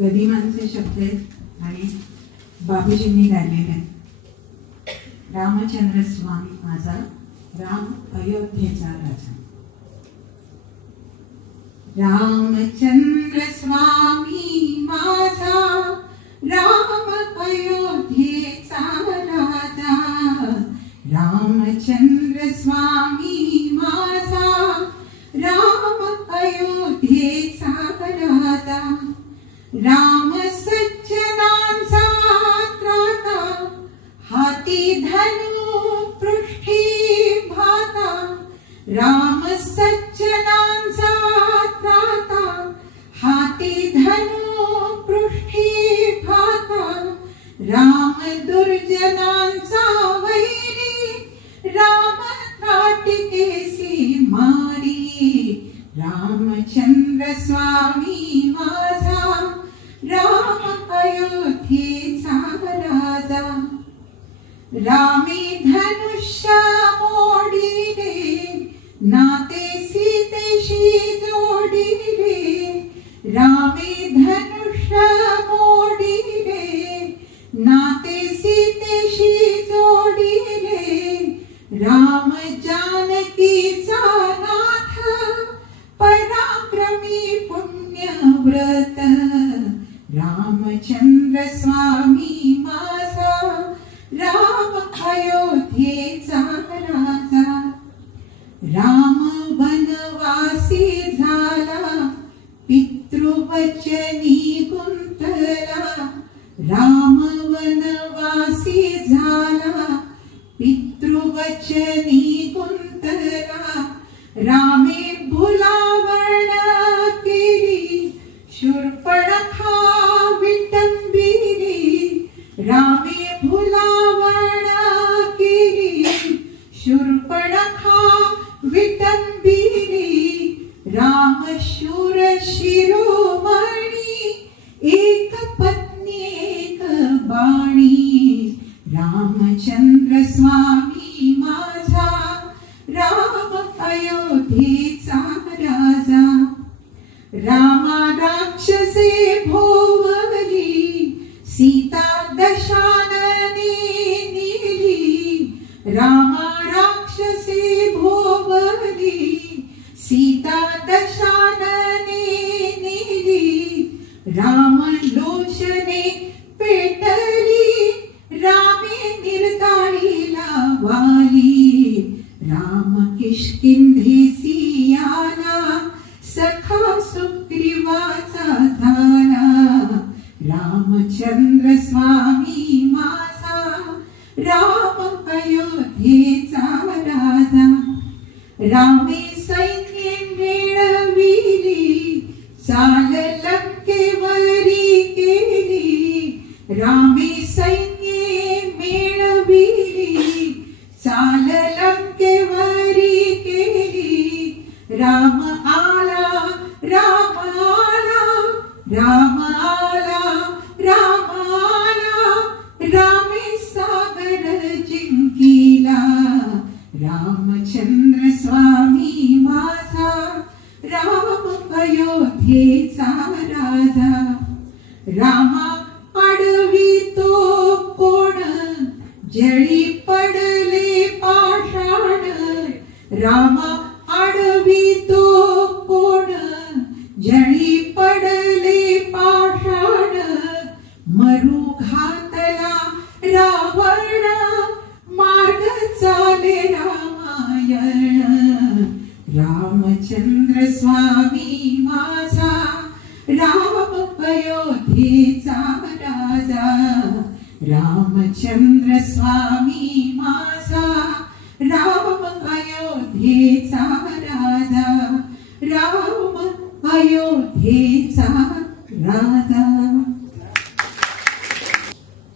गदिमांचे शब्द आहेत आणि बाबूजींनी गायलेले आहेत. रामचंद्र स्वामी माझा, राम अयोध्येचा राजा. रामचंद्र स्वामी माझा, राम अयोध्येचा राजा. रामचंद्र स्वामी माझा, राम अयोध्येचा राजा. राम सज्जनांचा त्राता, हाती धनु पृष्ठी भाता. राम सज्जनांचा त्राता, हाती धनु पृष्ठी भाता. राम दुर्जनांचा वैरी, राम त्राटिकेसी मारी. रामचंद्र स्वामी माझा, राम अयोध्येचा राजा. रामे धनुष्य मोडिले, नाते सीतेशी जोडिले. रामे धनुष्य मोडिले, नाते सीतेशी जोडिले. राम जानकीचा नाथ, पराक्रमी पुण्यव्रत. रामचंद्र स्वामी माझा, राम अयोध्येचा राजा. राम वनवासी झाला, पितृवचनी गुंतला. राम वनवासी झाला, पितृवचनी गुंतला. रामे भुलावण केली, शूर्पणखा विटंबिली. रामे भुलावण केली, शूर्पणखा विटंबिली. राम शूर शिरोमणी, एक पत्नी एक बाणी. रामचंद्र स्वामी माझा, राम अयोध्येचा राजा. रामा राक्षसे भोवली, सीता दशानने नेली. रामा राक्षसे भोवली, सीता दशानने नेली. राम लोचने पेटली, रामे निर्दाळीला वाली. राम किष्किंधेसी आला, सखा सुग्रीवाचा झाला. रामचंद्र स्वामी माझा, राम अयोध्येचा राजा. रामे सैन्य मिळविली, चाल लंकेवरी केली. रामे सैन्य मिळविली, चाल लंकेवरी केली. राम आला, राम आला, राम आला, राम आला. रामे सागर जिंकिला. रामचंद्र स्वामी माझा, राम अयोध्येचा राजा. रामा अडवी तो कोण, जळी पडले पाषाण. रामा अडवी तो कोण, जळी पडले पाषाण. मरू घातला रावण, मार्ग चाले रामायण. रामचंद्र स्वामी माझा, राम अयोध्येचा राजा. रामचंद्र स्वामी माझा, राम अयोध्येचा राजा. राम अयोध्येचा राजा.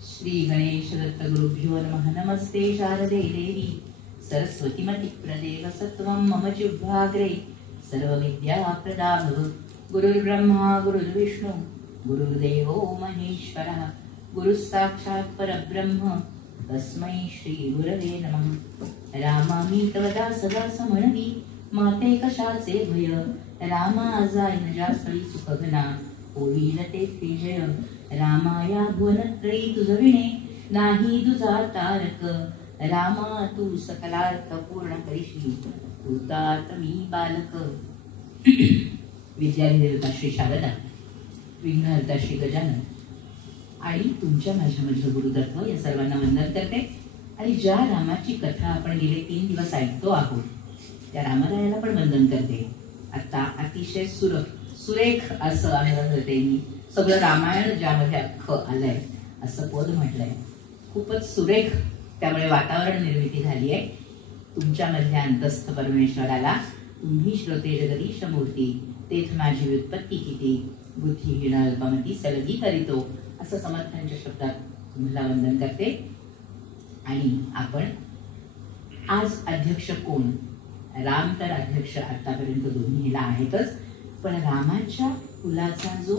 श्री गणेश दत्त गुरुभ्यो नमः. नमस्ते शारदे देवी सरस्वतीमति प्रदे वसत्वं मम जिह्वाग्रे. सर्वविद्याप्रदा भव. गुरुर्ब्रह्मा गुरुर्विष्णु गुरुर्देवो महेश्वरः. गुरुस्साक्षात् परब्रह्म तस्मै श्री गुरवे नमः. रामामी तव दासदास म्हणवी, माते कशाचे भय. रामा जाईन जासळी सुखघना. होईल तेथे जय. रामाया भुवनत्रयी तुझ विणे नाही तुझा तारक. रामा तू सकलार्थ पूर्ण करीशी तूतात मी बालक. विद्यादेवता श्री शारदा, विघ्नहर्ता श्री गजानन आणि तुमच्या माझ्यामधलं गुरुतत्व या सर्वांना वंदन करते. आणि ज्या रामाची कथा आपण गेले 3 दिवस ऐकतो आहोत त्या रामरायाला पण वंदन करते. आता अतिशय सुरेख असं आहे मी सगळं रामायण ज्यामध्ये अख्खं आलंय असं पद म्हटलंय. खूपच सुरेख त्यामुळे वातावरण निर्मिती झाली आहे. तुमच्यामधल्या अंतस्थ परमेश्वराला तुम्ही श्रोते जगदीश मूर्ती तेथ माझी व्युत्पत्ती किती बुद्धिहीन अल्पमती सलगी करीतो असं समर्थांच्या शब्दात तुम्हाला वंदन करते. आणि आपण आज अध्यक्ष कोण? राम तर अध्यक्ष आतापर्यंत दोन्ही ह्याला आहेतच, पण रामाच्या कुलाचा जो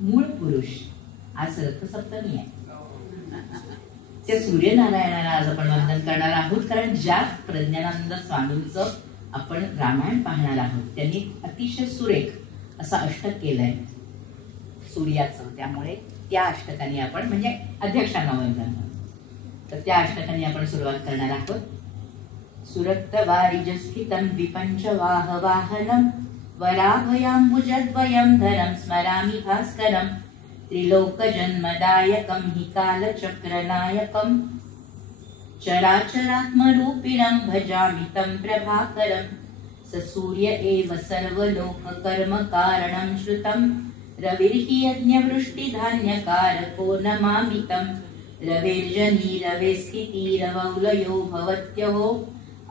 मूळ पुरुष आज रथसप्तमी आहे. त्या सूर्यनारायणाला आज आपण वंदन करणार आहोत, कारण ज्या प्रज्ञानंद स्वामींचं आपण रामायण पाहणार आहोत त्यांनी अतिशय सुरेख असा अष्टक केलंय सूर्याचं. त्यामुळे त्या अष्टकाने आपण म्हणजे अध्यक्षांना वंदन, तर त्या अष्टकाने आपण सुरुवात करणार आहोत. सुरक्तवारिजस्थितं विपंचवाहवाहनं वराभयाम्बुजद्वयं धरं स्मरामि भास्करं. त्रिलोकजन्मदायकं हि कालचक्रनायकं चराचरात्मरूपिणं भजामि तं प्रभाकरं. स सूर्य एव सर्वलोककर्मकारणं श्रुतं रविर्हि यज्ञवृष्टिधान्यकारको नमामि तं. रवेर्जनीरवेस्थितिरवौलयो भवत्यहो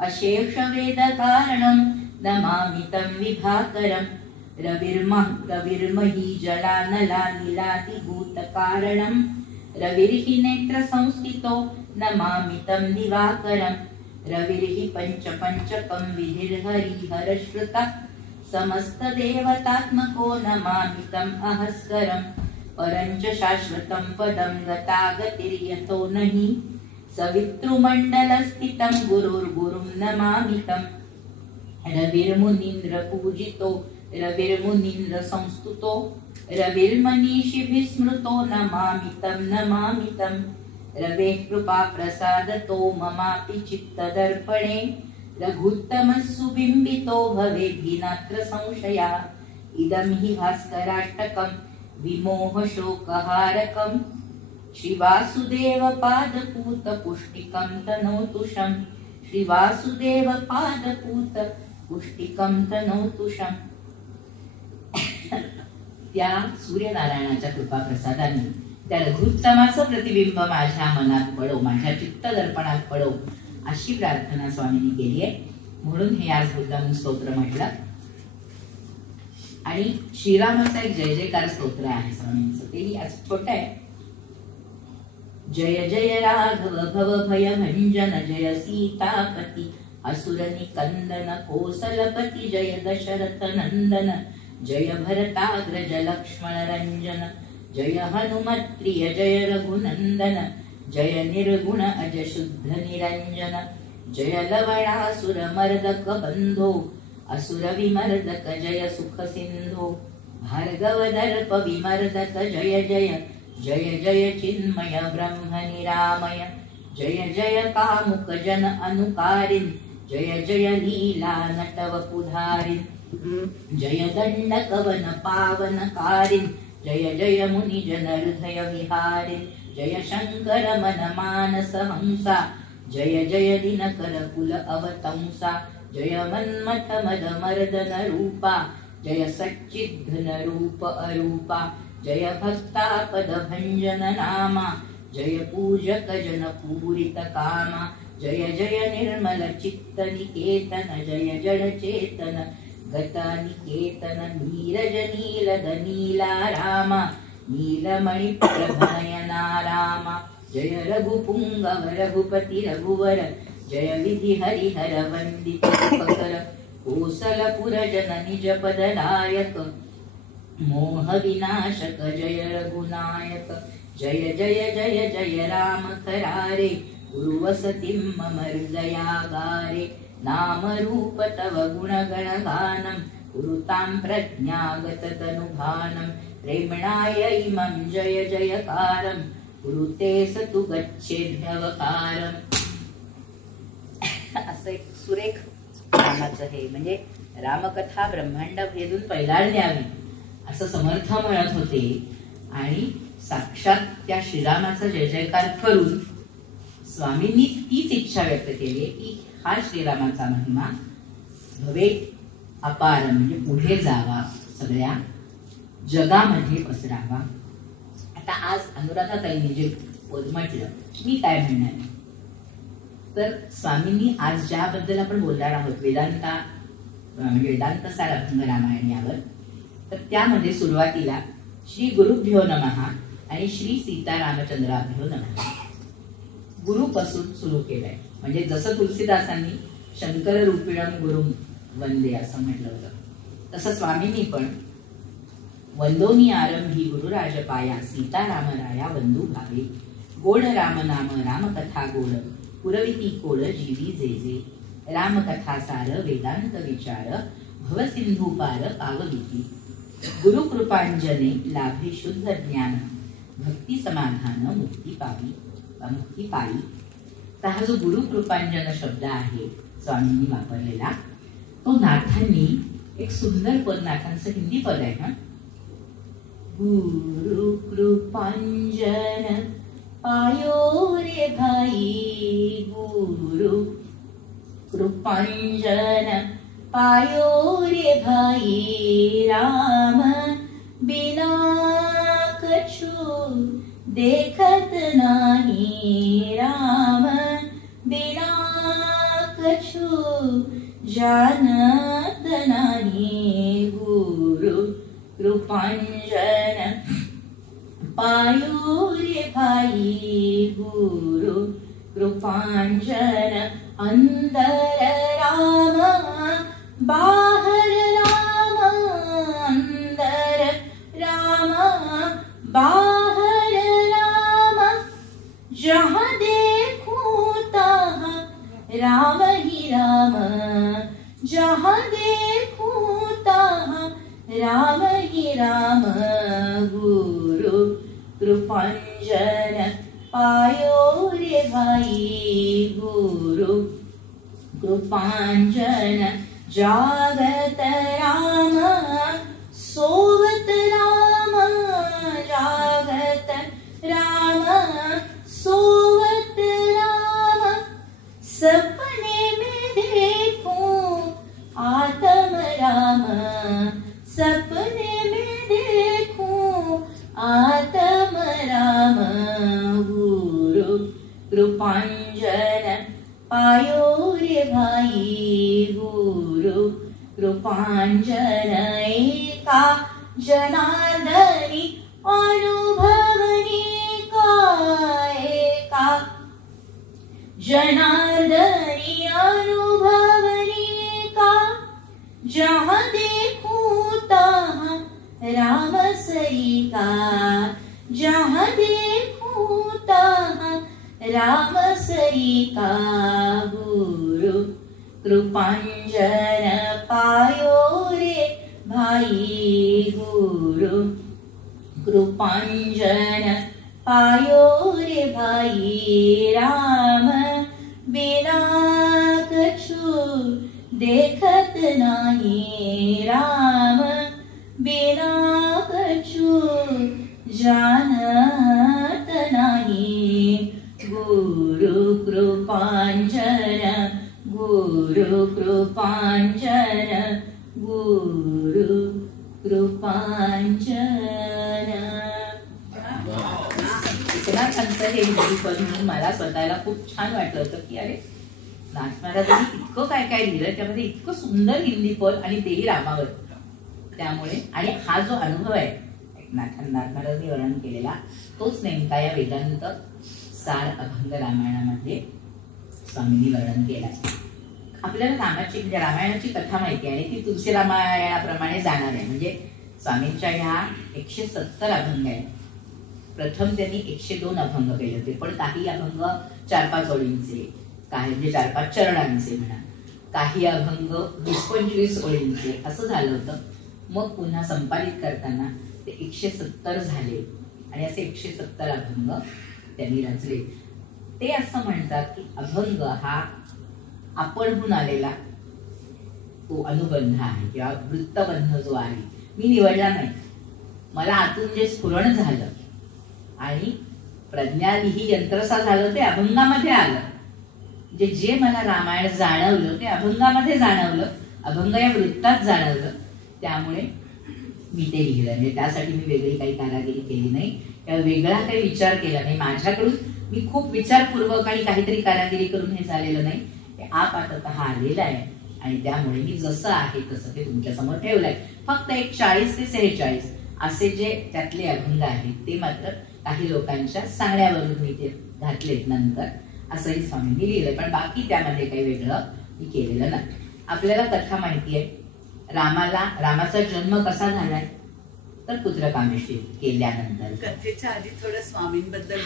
अशेषवेदकारणं नमामि तं विभाकरं. रविर्मही जलानलानिलादिभूतकारणं रविर्हि नेत्रसंस्थितो नमामि तं दिवाकरं. रविर्हि पञ्चपञ्चकं विधिर्हरिहरश्रुतः समस्तदेवतात्मको नमामि तं अहस्करं. परञ्च शाश्वतं पदं गतागतिर्यतो नहि सवितृमण्डलस्थितं गुरुर्गुरुं नमामि तं. रविर्मुनीन्द्रपूजितो रविर्मुनीन्द्रसंस्तुतो रविर्मनीषिभिः स्मृतो नमामि तं. रवेः कृपाप्रसादतो ममापि चित्तदर्पणे रघुत्तमः सुबिम्बितो भवेद्भिनात्र संशया. इदं हि भास्कराष्टकं विमोहशोकहारकं श्रीवासुदेवपादपूतपुष्टिकं तनोतु शं. श्रीवासुदेवपादपूतपुष्टिकं तनोतु शं. त्या सूर्यनारायणाच्या कृपाप्रसादाने त्या रघुत्तमाचं प्रतिबिंब माझ्या मनात पडो, माझ्या चित्तदर्पणात पडो अशी प्रार्थना स्वामींनी केली आहे. म्हणून हे आज मुद्दाम स्तोत्र म्हटलं. आणि श्रीरामाचा एक जय जयकार स्तोत्र आहे स्वामींचं, तेही आज छोटं आहे. जय जय राघव भव भय भंजन जय सीतापती असुर निकंदन कोसलपती जय दशरथ नंदन जय भरताग्रज लक्ष्मण रंजन जय हनुमत्प्रिय जय रघुनंदन जय निर्गुण अज शुद्ध निरंजन जय लवणासुर मर्दक बंधो असुर विमर्दक जय सुख सिंधो भार्गव दर्प विमर्दक जय जय जय जय चिन्मय ब्रह्म निरामय जय जय कामुक जन अनुकारिन् जय जय लीला नटव पुधारिन् जय दंड कवन पावन कारिन् जय जय मुनि जन हृदय विहारिन् जय शंकर मन मानस हंसा जय जय दिनकर कुल अवतंसा जय मन्मथ मद मर्दन रूपा जय सच्चिद्धन रूप अरूपा जय भक्तापद भंजन नामा जय पूजक जन पूरित कामा जय जय निर्मल चित्त निकेतन जय जड़ चेतन गत निकेतन नीरज नीलद नीला रामा नीलमणि प्रभनयना रामा जय रघुपुंगव रघुपति रघुवर जय विधि हरिहर वंदित सुखकर कोसलपुर जन निज पद नायक मोह विनाशक जय रघुनायक जय जय जय जय राम करारे गुरुवसतिं मम हृदयागारे नाम रूप तव गुणगण गानं कुरुतां प्रज्ञागततनुभानं प्रेम्णाय इमं जय जयकारं कुरुते स तु गच्छेद्भवकारम्. असं एक सुरेख रामाचं हे म्हणजे रामकथा ब्रह्मांड भेदून पैलाळ द्यावी असं समर्थ म्हणत होते. आणि साक्षात त्या श्रीरामाचा जय जयकार करून स्वामींनी तीच इच्छा व्यक्त केली की हा श्रीरामाचा महिमा भवे अपार म्हणजे पुढे जावा, सगळ्या जगामध्ये पसरावा. आता आज अनुराधाताईंनी जे पद म्हटलं मी काय म्हणणार तर स्वामींनी आज ज्याबद्दल आपण बोलणार आहोत वेदांता म्हणजे वेदांत सार अभंग रामायण यावर, तर त्यामध्ये सुरुवातीला श्री गुरुभ्यो नमः आणि श्री सीतारामचंद्राभ्यो नमः गुरुपासून सुरू केलंय. म्हणजे जसं तुलसीदासांनी शंकर रूपिणम गुरु वंदे असं म्हटलं होतं, तसं स्वामींनी पण वंदोनी आरंभी गुरुराजपाया सीतारामराया वंदू भावे गोड राम नाम रामकथा गोड पुरविती कोड जीवी जे जे रामकथा सार वेदांत विचार भवसिंधू पार पावविती गुरुकृपांजने लाभे शुद्ध ज्ञान भक्ती समाधान मुक्ती पावी मुक्ती पायी. तर हा जो गुरुकृपांजन शब्द आहे स्वामींनी वापरलेला, तो नाथांनी एक सुंदर पद, नाथांचं हिंदी पद आहे ना, गुरु कृपांजन पायो रे भाई गुरु कृपांजन पायो रे भाई राम बिना कछु देखत नाही राम बिना कछु जानत नाही गुरु कृपांजन पायो रे भाई गुरु कृपांजन अंदर राम बाहर राम अंदर राम बाहर राम जहाँ देखूं तहाँ राम ही राम जहाँ देखूं तहाँ राम ही राम गुरु कृपांजन पायो रे भाई गुरु कृपांजन जागत राम सोवत राम जागत राम सोवत राम सपने में देखूं आत्म राम सपने में देखूं आत्म राम गुरु कृपांजन पायो रे भाई गुरु कृपांजन एका जनार्दनी अनुभवनी का एका जनार्दनी अनुभवनी का जहाँ देखूं तहाँ राम सरी का जहाँ देखूं तहाँ राम सरी का गुरु कृपांजन पायो रे भाई गुरु कृपांजन पायो रे भाई राम बिना कछु देखत नाही राम बिना कछु जानत नाही गुरु कृपांजन गुरु कृपांजन गुरु कृपांजन. एकनाथांचं हे हिंदी पद म्हणून मला स्वतःला खूप छान वाटलं होतं की अरे नाथ महाराजांनी इतकं काय काय लिहिलं, त्यामध्ये इतकं सुंदर हिंदी पद आणि तेही रामावर. त्यामुळे आणि हा जो अनुभव आहे नाथ महाराजांनी वर्णन केलेला तोच नेमका या वेदांत सार अभंग रामायणामध्ये स्वामींनी वर्णन केलाय. आपल्याला रामायणाची कथा माहिती आहे आणि ती तुलसी रामायणाप्रमाणे जाणार आहे. म्हणजे स्वामींच्या ह्या 170 अभंग आहेत. प्रथम त्यांनी 102 अभंग केले होते, पण काही अभंग 4-5 ओळींचे, काही म्हणजे 4-5 चरणांचे म्हणा, काही अभंग 20-25 ओळींचे असं झालं होतं. मग पुन्हा संपादित करताना ते 170 झाले आणि असे 170 अभंग त्यांनी रचले. ते असं म्हणतात की अभंग हा आपणहून आलेला तो अनुबंध आहे किंवा वृत्तबंध जो आहे, मी निवडला नाही. मला आतून जे स्फुरण झालं आणि प्रज्ञाविही यंत्रसा झालं ते अभंगामध्ये आलं. जे मला रामायण जाणवलं ते अभंगामध्ये जाणवलं, अभंग या वृत्तात जाणवलं. त्यामुळे मी ते लिहिलं. म्हणजे त्यासाठी मी वेगळी काही कारागिरी केली नाही किंवा वेगळा काही विचार केला नाही. माझ्याकडून मी खूप विचारपूर्वक आणि काहीतरी कारागिरी करून हे झालेलं नाही. ते आपाततः आलेलं आहे आणि त्यामुळे मी जसं आहे तसं ते तुमच्या समोर ठेवलंय. फक्त एक 40 ते 46 असे जे त्यातले अभंग आहेत ते मात्र काही लोकांच्या सांगण्यावरून मी ते घातलेत नंतर, असंही स्वामींनी लिहिलंय. पण बाकी त्यामध्ये काही वेगळं मी केलेलं नाही. आपल्याला कथा माहिती आहे, रामाचा जन्म कसा झालाय तर पुत्रकामेष्टी केल्यानंतर. कथेच्या आधी थोडं स्वामींबद्दल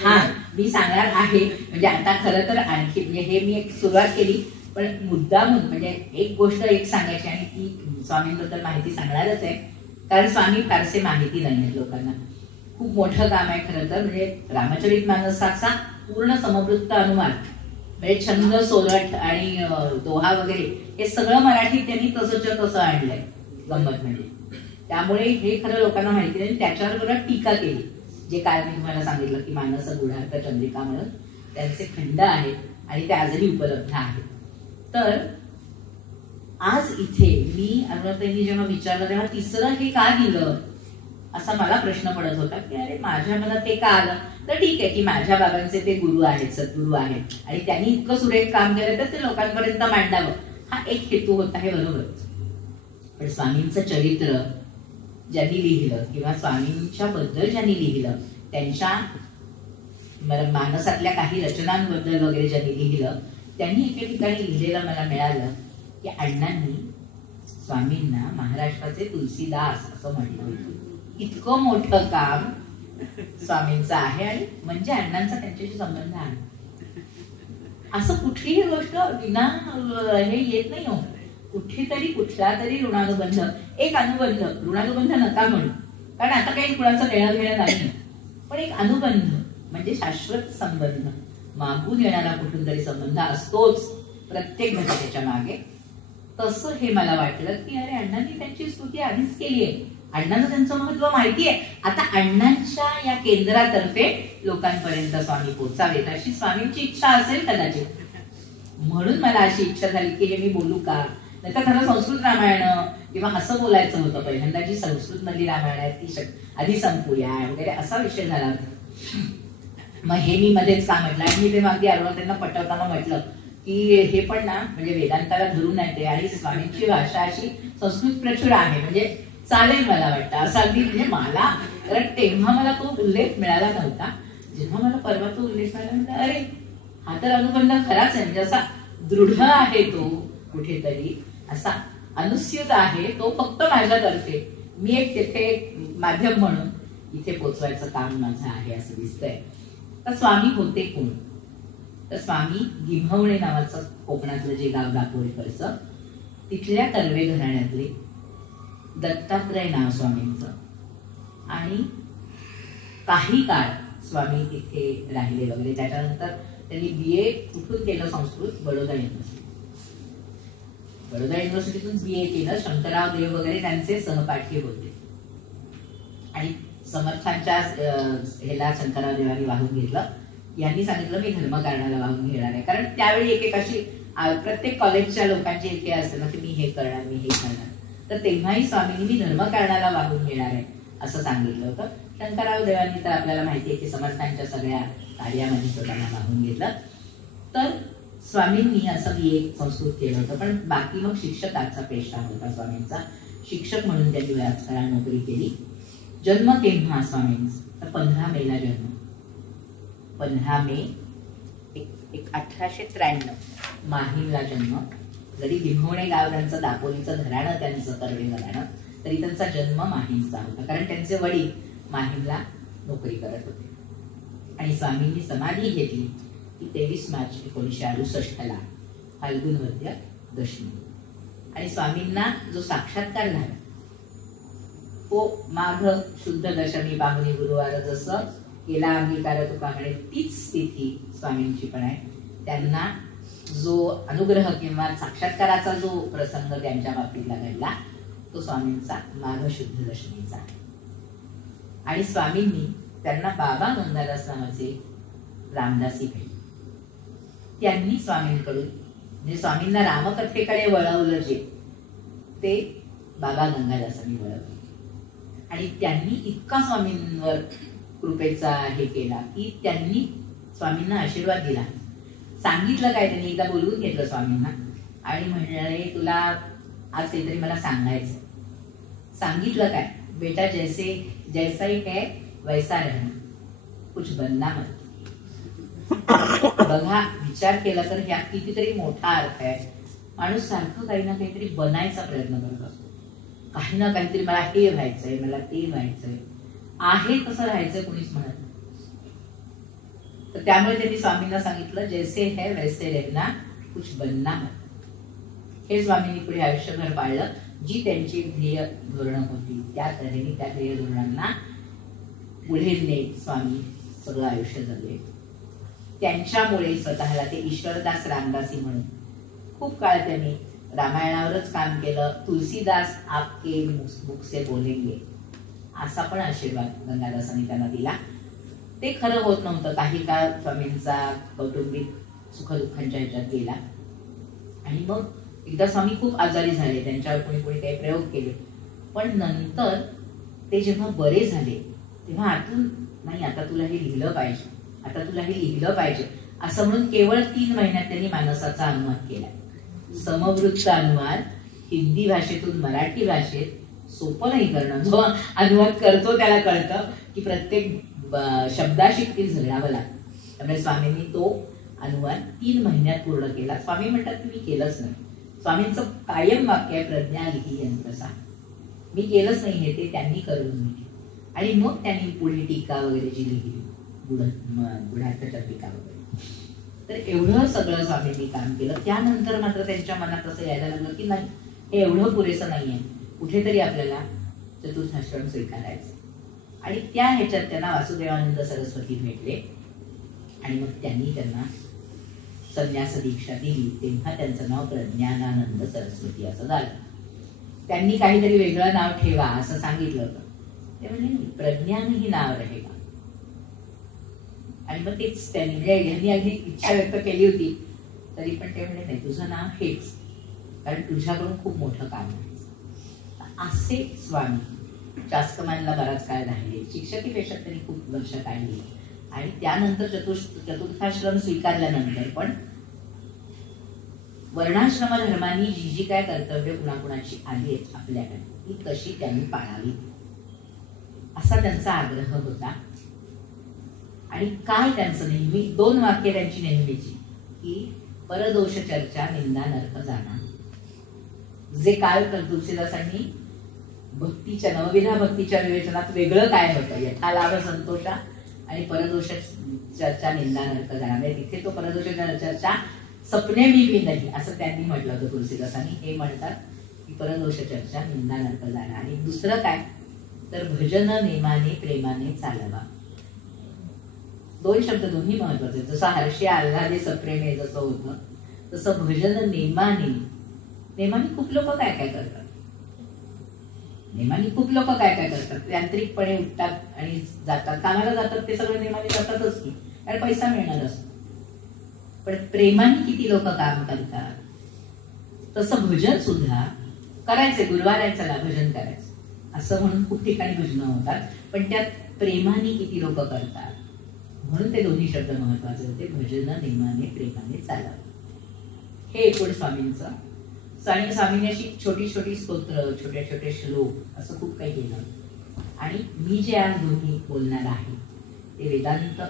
मी सांगणार आहे. म्हणजे आता खरं तर आणखी म्हणजे हे मी एक सुरुवात केली, पण मुद्दामून म्हणजे एक गोष्ट एक सांगायची आणि ती स्वामींबद्दल माहिती सांगणारच आहे. कारण स्वामी फारसे माहिती नाही आहेत लोकांना. खूप मोठं काम आहे खरं तर. म्हणजे रामचरितमानसाचा पूर्ण समवृत्त अनुवाद म्हणजे छंद, सोरठ आणि दोहा वगैरे हे सगळं मराठीत त्यांनी तसंच्या तसं आणलंय गंमत म्हणजे. त्यामुळे हे खरं लोकांना माहिती नाही. त्याच्यावर बरं टीका केली, जे काल मी तुम्हाला सांगितलं की मानस गुढार्थ चंद्रिका म्हणून त्यांचे खंड आहेत आणि ते आजही उपलब्ध आहेत. तर आज इथे मी अनुराताईंनी जेव्हा विचारलं तेव्हा तिसरं हे का दिलं असा मला प्रश्न पडत होता की अरे माझ्या मनात ते का आलं. तर ठीक आहे की माझ्या बाबांचे ते गुरु आहेत, सद्गुरू आहेत आणि त्यांनी इतकं सुरेख काम केलं तर ते लोकांपर्यंत मांडावं हा एक हेतू होता, हे बरोबर. पण स्वामींचं चरित्र ज्यांनी लिहिलं किंवा स्वामींच्या बद्दल ज्यांनी लिहिलं, त्यांच्या मानसातल्या काही रचनांबद्दल वगैरे ज्यांनी लिहिलं, त्यांनी एके ठिकाणी लिहिलेलं मला मिळालं की अण्णांनी स्वामींना महाराष्ट्राचे तुलसीदास असं म्हटलं होतं. इतकं मोठं काम स्वामींचं आहे आणि म्हणजे अण्णांचा त्यांच्याशी संबंध आहे असं कुठलीही गोष्ट विना हे येत नाही हो. कुठेतरी कुठला तरी ऋणानुबंध, एक अनुबंध, ऋणानुबंध नका म्हणू कारण आता काही कुणाचं देणं घेणं नाही, पण एक अनुबंध म्हणजे शाश्वत संबंध, मागून येणारा कुठून तरी संबंध असतोच प्रत्येक घटनेच्या मागे. तसं हे मला वाटलं की अरे अण्णांनी त्यांची स्तुती आधीच केली आहे, अण्णांना त्यांचं महत्व माहिती आहे. आता अण्णांच्या या केंद्रातर्फे लोकांपर्यंत स्वामी पोचावेत अशी स्वामींची इच्छा असेल कदाचित. म्हणून मला अशी इच्छा झाली की हे मी बोलू का, नाही तर खरं संस्कृत रामायण किंवा असं बोलायचं होतं. पहिल्यांदा जी संस्कृत मधली रामायण आहे ती आधी संपूया वगैरे असा विषय झाला होता. मग हे मी मध्येच का म्हटलं आणि मी तेव्हा अगदी अरुणाताईंना पटवताना म्हटलं की हे पण ना म्हणजे वेदांताला धरून येते आणि स्वामींची भाषा अशी संस्कृत प्रचुर आहे म्हणजे चालेल मला वाटतं असं. अगदी म्हणजे मला कारण तेव्हा मला तो उल्लेख मिळाला नव्हता. जेव्हा मला परवा तो उल्लेख मिळाला म्हणजे अरे हा तर अनुबंध खराच आहे, म्हणजे असा दृढ आहे तो, कुठेतरी असा अनुस्यूत आहे तो, फक्त माझ्यातर्फे मी एक तिथे माध्यम म्हणून इथे पोचवायचं काम माझं आहे असं दिसतंय. तर स्वामी होते कोण, तर स्वामी गिम्हवणे नावाचं कोकणातलं जे गाव दापोरीकडचं तिथल्या कर्वे घराण्यातले दत्तात्रय नाव स्वामींचं. आणि काही काळ स्वामी तिथे राहिले वगैरे. त्याच्यानंतर त्यांनी BA कुठून केलं संस्कृत, बडोदा युनिव्हर्सिटीतून BA केलं. शंकरराव देव वगैरे त्यांचे सहपाठी होते आणि समर्थांच्या ह्याला शंकरराव देवांनी वाहून घेतलं. यांनी सांगितलं मी धर्मकारणाला वाहून घेणार आहे, कारण त्यावेळी एक अशी प्रत्येक कॉलेजच्या लोकांची एक असते ना की मी हे करणार मी हे करणार. तर तेव्हाही स्वामींनी मी धर्मकारणाला वाहून घेणार आहे असं सांगितलं होतं. शंकरराव देवांनी तर आपल्याला माहिती आहे की समर्थांच्या सगळ्या कार्यामध्ये स्वतःला वाहून घेतलं. तर स्वामींनी असं BA संस्कृत केलं होतं, पण बाकी मग शिक्षकाचा पेशा होता स्वामींचा. शिक्षक म्हणून त्यांनी बऱ्याच काळ नोकरी केली. जन्म केव्हा स्वामींचा, तर 15 मेला जन्म, 15 मे 1893 माहीमला जन्म. जरी गिम्हवणे गाव त्यांचं दापोलीचं घराणं त्यांचं कर्वे घराणं, तरी त्यांचा जन्म माहीमचा होता कारण त्यांचे वडील माहीमला नोकरी करत होते. आणि स्वामींनी समाधी घेतली ती 23 मार्च 1968 फाल्गुन वद्य दशमी. आणि स्वामींना जो साक्षात्कार झाला तो माघ शुद्ध दशमी पाहुणी गुरुवार जसं केला अंगीकार तुकाकडे तीच स्थिती स्वामींची पण आहे. त्यांना जो अनुग्रह किंवा साक्षात्काराचा जो प्रसंग त्यांच्या बाबतीतला घडला तो स्वामींचा माघ शुद्ध दशमीचा आहे. आणि स्वामींनी त्यांना बाबा गंगादास नावाचे रामदासी भेटले. त्यांनी स्वामींकडून म्हणजे स्वामींना रामकथेकडे वळवलं जे ते बाबा गंगादासांनी वळवलं. आणि त्यांनी इतका स्वामींवर कृपेचा हे केला की त्यांनी स्वामींना आशीर्वाद दिला. सांगितलं काय त्यांनी एकदा बोलवून घेतलं स्वामींना आणि म्हणाले तुला आज काहीतरी मला सांगायचं. सांगितलं काय बेटा जैसे जैसा ही है वैसा रहना कुछ बनना मत. बघा विचार केला तर ह्या कितीतरी मोठा अर्थ आहे. माणूस सारखं काही ना काहीतरी बनायचा प्रयत्न करत असतो. काही ना काहीतरी मला हे व्हायचंय मला ते व्हायचंय आहे तसं राहायचंय कोणीच म्हणत नाही. तर त्यामुळे त्यांनी स्वामींना सांगितलं जैसे है वैसे रहना कुछ बनना मत. हे स्वामींनी पुढे आयुष्यभर पाळलं. जी त्यांची ध्येय धोरणं होती त्या तऱ्हेने त्या ध्येय धोरणांना पुढे नेत स्वामी सगळं आयुष्य जगले. त्यांच्यामुळे स्वतःला ते ईश्वरदास रामदासी म्हणून खूप काळ त्यांनी रामायणावरच काम केलं. तुलसीदास आपके मुख से बोलेंगे असा पण आशीर्वाद गंगादासांनी त्यांना दिला. ते खरं होत नव्हतं. काही काळ स्वामींचा कौटुंबिक सुखदुःखांच्या ह्याच्यात गेला आणि मग एकदा स्वामी खूप आजारी झाले. त्यांच्यावर कोणी कोणी काही प्रयोग केले पण नंतर ते जेव्हा बरे झाले तेव्हा आतून नाही आता तुला हे लिहिलं पाहिजे आता तुला हे लिहिलं पाहिजे असं म्हणून केवळ 3 महिन्यात त्यांनी मानसाचा अनुवाद केला. समवृत्त अनुवाद हिंदी भाषेतून मराठी भाषेत सोपं नाही करणं. जो अनुवाद करतो त्याला कळतं की प्रत्येक शब्दाशी किती झगडावं लागतं. त्यामुळे स्वामींनी तो अनुवाद 3 महिन्यात पूर्ण केला. स्वामी म्हणतात की मी केलंच नाही. स्वामींचं कायम वाक्य आहे प्रज्ञा लिही यंत्रसा. मी केलंच नाही हे ते त्यांनी करून दिली. आणि मग त्यांनी पुढे टीका वगैरे जी लिहिली गुढार्थाच्या टीका वगैरे. तर एवढं सगळं स्वामींनी काम केलं. त्यानंतर मात्र त्यांच्या मनात असं यायला लागलं की नाही हे एवढं पुरेसं नाहीये कुठेतरी आपल्याला चतुर्थाश्रम स्वीकारायचं. आणि त्या ह्याच्यात त्यांना वासुदेवानंद सरस्वती भेटले आणि मग त्यांनी त्यांना संन्यास दीक्षा दिली. तेव्हा त्यांचं नाव प्रज्ञानानंद सरस्वती असं झालं. त्यांनी काहीतरी वेगळं नाव ठेवा असं सांगितलं होतं. ते म्हणजे नाही प्रज्ञान ही नाव रहेगा. आणि मग तेच त्यांनी म्हणजे यांनी अगदी इच्छा व्यक्त केली होती तरी पण ते म्हणजे नाही तुझं नाव हेच कारण तुझ्याकडून खूप मोठं काम आहे. असे स्वामी चास्कमानला बराच काळ राहिले. शिक्षकीपेक्षा त्यांनी खूप वर्ष काढली. आणि त्यानंतर चतुर्थाश्रम स्वीकारल्यानंतर पण वर्णाश्रम धर्मांनी जी जी काय कर्तव्य कुणाकुणाची आली आहेत आपल्याकडे ती कशी त्यांनी पाळावी असा त्यांचा आग्रह होता. आणि काय त्यांचं नेहमी 2 वाक्य त्यांची नेहमीची की परदोष चर्चा निंदा नरक जाणा. जे काल तुलसीदासांनी भक्तीच्या नवविधा भक्तीच्या विवेचनात वेगळं काय होतं यथालाभ संतोषा आणि परदोष चर्चा निंदा नरक जाणा. म्हणजे तिथे तो परदोष चर्चा सपने मी नाही असं त्यांनी म्हटलं होतं तुलसीदासांनी. हे म्हणतात की परदोष चर्चा निंदा नरक जाणा. आणि दुसरं काय तर भजन नेमाने प्रेमाने चालवा. 2 शब्द दोन्ही महत्वाचे. जसं हर्षे आल्हादे सप्रेमे जसं होतं तसं भजन नेमाने खूप लोक काय काय करतात. नेमाने खूप लोक काय काय करतात. यांत्रिकपणे उठतात आणि जातात कामाला जातात. ते सगळं नेमाने जातातच की कारण पैसा मिळणार असतो. पण प्रेमाने किती लोक काम करतात. तसं भजन सुद्धा करायचे. गुरुवारांचा भजन करायचं असं म्हणून खूप ठिकाणी भजनं होतात पण त्यात प्रेमाने किती लोक करतात म्हणून ते दोन्ही शब्द महत्वाचे होते. भजन नेमाने प्रेमाने चालावं हे एकूण स्वामींचं. आणि स्वामींनी अशी छोटी छोटी स्तोत्र छोटे छोटे श्लोक असं खूप काही केलं. आणि मी जे आज दोन्ही बोलणार आहे ते वेदांत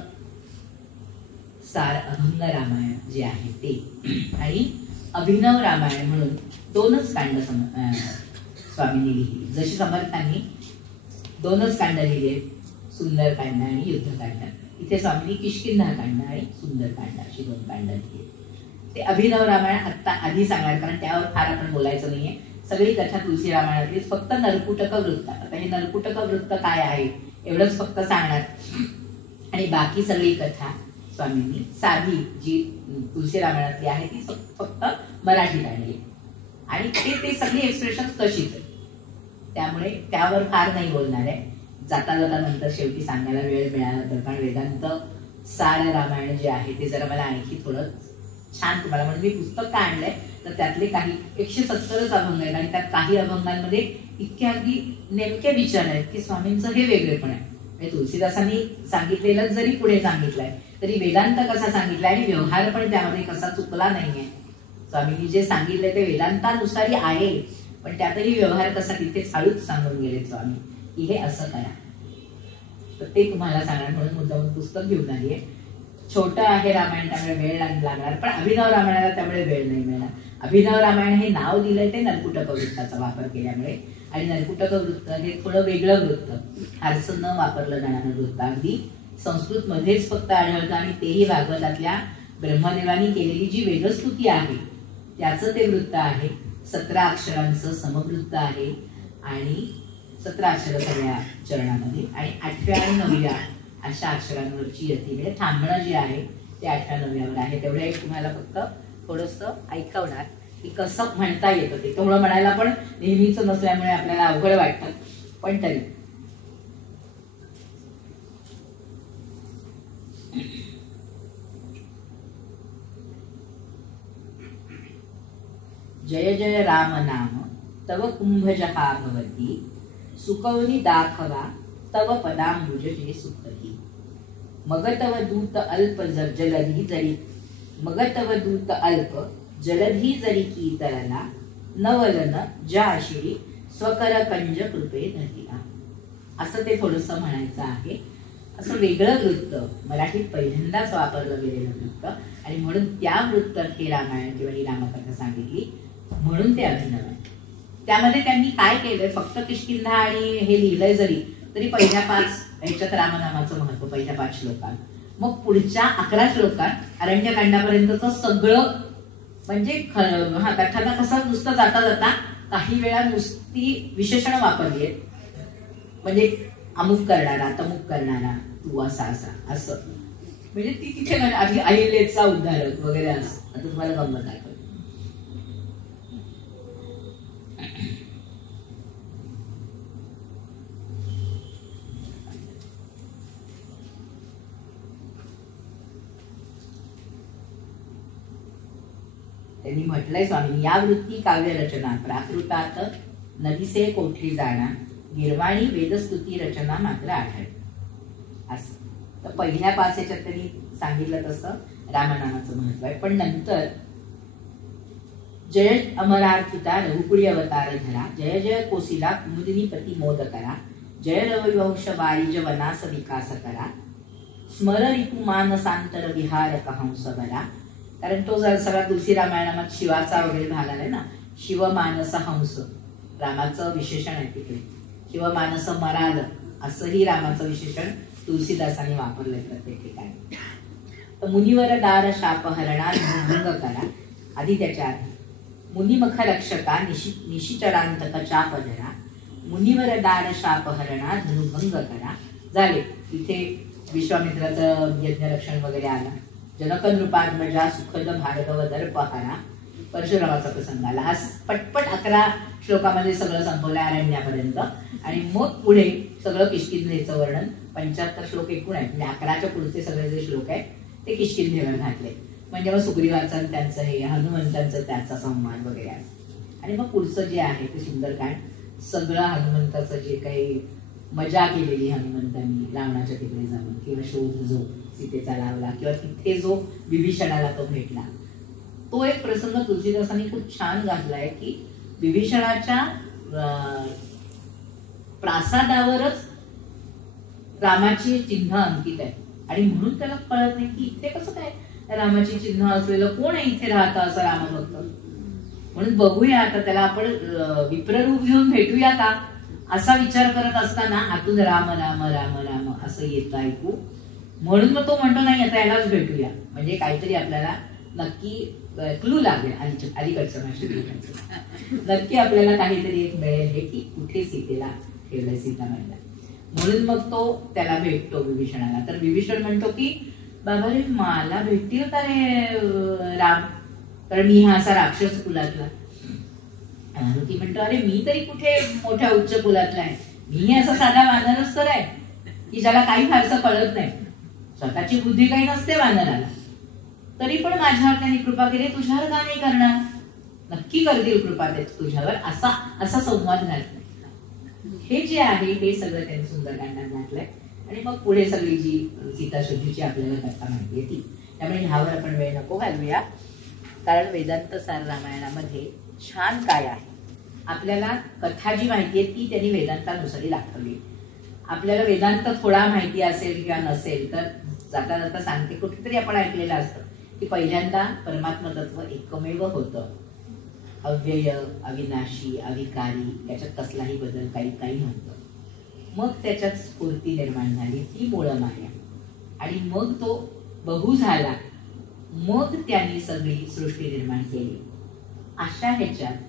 सार अभंग रामायण जे आहे ते आणि अभिनव रामायण म्हणून 2च कांड स्वामींनी लिहिली. जशी समर्थांनी 2च कांड लिहिले सुंदरकांड आणि युद्धकांड. इथे स्वामींनी किष्किंधा कांड आणि सुंदरकांड अशी 2 कांड लिहिली. ते अभिनव रामायण आत्ता आधी सांगणार, कारण त्यावर फार आपण बोलायचं नाहीये. सगळी कथा तुलसी रामायणातलीच, फक्त नरकुटक वृत्त. आता हे नरकुटक वृत्त काय आहे एवढंच फक्त सांगणार, आणि बाकी सगळी कथा स्वामींनी साधी जी तुलसी रामायणातली आहे ती फक्त मराठीत आणली, आणि ते सगळी एक्सप्रेशन तशीच आहे. त्यामुळे त्यावर फार नाही बोलणार आहे. जाता जाता नंतर शेवटी सांगायला वेळ मिळाला तर, कारण वेदांत सार रामायण जे आहे ते जरा मला आणखी थोडं छान तुम्हाला, म्हणजे मी पुस्तक का आणलंय तर त्यातले काही 170च अभंग आहेत, आणि त्यात काही अभंगांमध्ये इतके अगदी नेमके विचार आहेत की स्वामींचं हे वेगळेपण आहे. म्हणजे तुलसीदासांनी सांगितलेलं जरी पुढे सांगितलंय तरी वेदांत कसा सांगितलाय आणि व्यवहार पण त्यामध्ये कसा चुकला नाहीये. स्वामींनी जे सांगितलंय ते वेदांतानुसारही आहे, पण त्यातही व्यवहार कसा तिथे चालूच सांगून गेले स्वामी की हे असं करा. तर ते तुम्हाला सांगणार म्हणून मुद्दामून पुस्तक घेऊन आली आहे. छोटं आहे रामायण त्यामुळे वेळ लागणार, पण अभिनव रामायणाला त्यामुळे वेळ नाही मिळणार. अभिनव रामायण हे नाव दिलंय ते नरकुटक वृत्ताचा वापर केल्यामुळे, आणि नरकुटक वृत्त हे थोडं वेगळं वृत्त, फारसं न वापरलं जाणारं वृत्त, अगदी संस्कृत मध्येच फक्त आढळतं, आणि तेही भागवतातल्या ब्रह्मदेवानी केलेली जी वेदस्तुती आहे त्याचं ते वृत्त आहे. 17 अक्षरांचं समवृत्त आहे, आणि 17 अक्षर सगळ्या चरणामध्ये, आणि 8व्या आणि 9व्या अशा अक्षरांवरची यती, म्हणजे थांबणं जे आहे ते 8व्या 9व्यावर आहे. तेवढं एक तुम्हाला फक्त थोडंसं ऐकवणार की कसं म्हणता येतं ते. तेवढं म्हणायला पण नेहमीच नसल्यामुळे आपल्याला अवघड वाटतं, पण तरी जय जय राम नाम तव कुंभजहा भवती, सुकवनी दाखवा तव पदांबुज जे सुखती. मग तव दूत अल्प जलधी जरी, मग तव दूत अल्प जलधी जरी की तरला, नवलन ज्या शिरी स्वकर कंज कृपे धरिला. असं ते थोडस म्हणायचं आहे. असं वेगळं वृत्त मराठीत पहिल्यांदाच वापरलं गेलेलं वृत्त, आणि म्हणून त्या वृत्तात हे रामायण किंवा ही रामकथा सांगितली, म्हणून ते अभिनव आहे. त्यामध्ये त्यांनी काय केलंय, फक्त किष्किंधा आणि हे लिहिलंय जरी तरी पहिल्या 5 ह्याच्यात रामनामाचं महत्व, पहिल्या 5 श्लोकात. मग पुढच्या 11 श्लोकात अरण्यकांडापर्यंतचं सगळं, म्हणजे कथाला कसं नुसतं जाता जाता काही वेळा नुसती विशेषणं वापरली आहेत, म्हणजे अमुक करणारा तमुक करणारा तू असा असा असं, म्हणजे ती तिथे आधी अहिल्याचा उद्धारक वगैरे असं. आता तुम्हाला गंमत आहे. त्यांनी म्हटलंय स्वामी, या वृत्ती काव्य रचना प्राकृतात नदीसे कोठे जाणा, गिरवाणी वेदस्तुती रचना मात्र आढळ. असं तर पहिल्या 5 याच्यात त्यांनी सांगितलं तसं रामनामाचं महत्व आहे. पण नंतर जय अमरार्थिता रघुकुळी अवतार धरा, जय जय कोसिला कुमुदिनी पती मोद करा, जय रविवंश वारिज वनास विकास करा, स्मर ऋतू मानसांतर विहार कहंस बरा. कारण तो जर सगळा तुलसी रामायणात शिवाचा वगैरे भाग आलाय ना, शिवमानस हंस रामाचं विशेषण आहे तिकडे. शिवमानस मराल असंही रामाचं विशेषण तुलसीदासांनी वापरलंय प्रत्येक ठिकाणी. तर मुनिवर दार शाप हरणा भंग करा, आधी त्याच्या आधी मुनिमख रक्षका निशिचरांतक चाप धरा, मुनिवर दार शाप हरणा धनुभंग करा. झाले इथे विश्वामित्राचं यज्ञरक्षण वगैरे आला. जनकनृपात्मजा सुखद भार्गव दर्पहारा, परशुरामाचा प्रसंग आला. हा पटपट 11 श्लोकामध्ये सगळं संपवलं अरण्यापर्यंत, आणि मग पुढे सगळं किष्किंधेचं वर्णन. 75 श्लोक एकूण आहेत, म्हणजे 11च्या पुढचे सगळे जे श्लोक आहेत ते किष्किंधेवर घातले. म्हणजे मग सुग्रीवाचं त्यांचं हे, हनुमंतांचं त्याचा संवाद वगैरे आहे. आणि मग पुढचं जे आहे ते सुंदरकांड, सगळं हनुमंताचं जे काही मजा केलेली हनुमंतांनी रावणाच्या तिकडे जाऊन, किंवा शोध जो सीतेचा लावला, किंवा तिथे जो विभीषणाला तो भेटला, तो एक प्रसंग तुलसीदासांनी खूप छान घातलाय की विभीषणाच्या प्रासादावरच रामाची चिन्ह अंकित आहे, आणि म्हणून त्याला कळत नाही की इथे कसं काय रामाची चिन्ह असलेलं कोण आहे इथे राहतं असं रामभक्त. म्हणून बघूया आता त्याला आपण विप्ररूप घेऊन भेटूया का असा विचार करत असताना आतून राम राम राम राम असं येतं ऐकू. म्हणून मग तो म्हणतो नाही आता यालाच भेटूया, म्हणजे काहीतरी आपल्याला नक्की क्लू लागेल अलीकडच्या भाषेत नक्की आपल्याला काहीतरी एक मिळेल हे की कुठे सीतेला ठेवलंय सीतामाईला. म्हणून मग तो त्याला भेटतो विभीषणाला. तर विभीषण म्हणतो की बाबा रे मला भेटतील का रे राम, कारण मी हा असा राक्षस कुलातला. मारुती म्हणतो अरे मी तरी कुठे मोठ्या उच्च कुलातला आहे, मी असा साधा वानरच तर आहे की ज्याला काही फारसं कळत नाही, स्वतःची बुद्धी काही नसते वानराला, तरी पण माझ्यावर त्यांनी कृपा केली, तुझ्यावर का नाही करणार, नक्की करतील कृपा तुझ्यावर. असा संवाद घातलाय. हे जे आहे हे सगळं त्यांनी सुंदरकांडात घातलंय. आणि मग पुढे सगळी जी सीताशोधीची आपल्याला कथा माहिती आहे ती, त्यामुळे ह्यावर आपण वेळ नको घालूया. कारण वेदांत सार रामायणामध्ये छान काय आहे, आपल्याला कथा जी माहिती आहे ती त्यांनी वेदांतानुसार दाखवली. आपल्याला वेदांत थोडा माहिती असेल किंवा नसेल तर जाता जाता सांगते, कुठेतरी आपण ऐकलेलं असतं की पहिल्यांदा परमात्म तत्व एकमेव होतं, अव्यय, अविनाशी, अविकारी, त्याच्यात कसलाही बदल काही नव्हतं. मग त्याच्यात स्फूर्ती निर्माण झाली, ती मूळ माया, आणि मग तो बहु झाला, मग त्यांनी सगळी सृष्टी निर्माण केली. अशा ह्याच्यात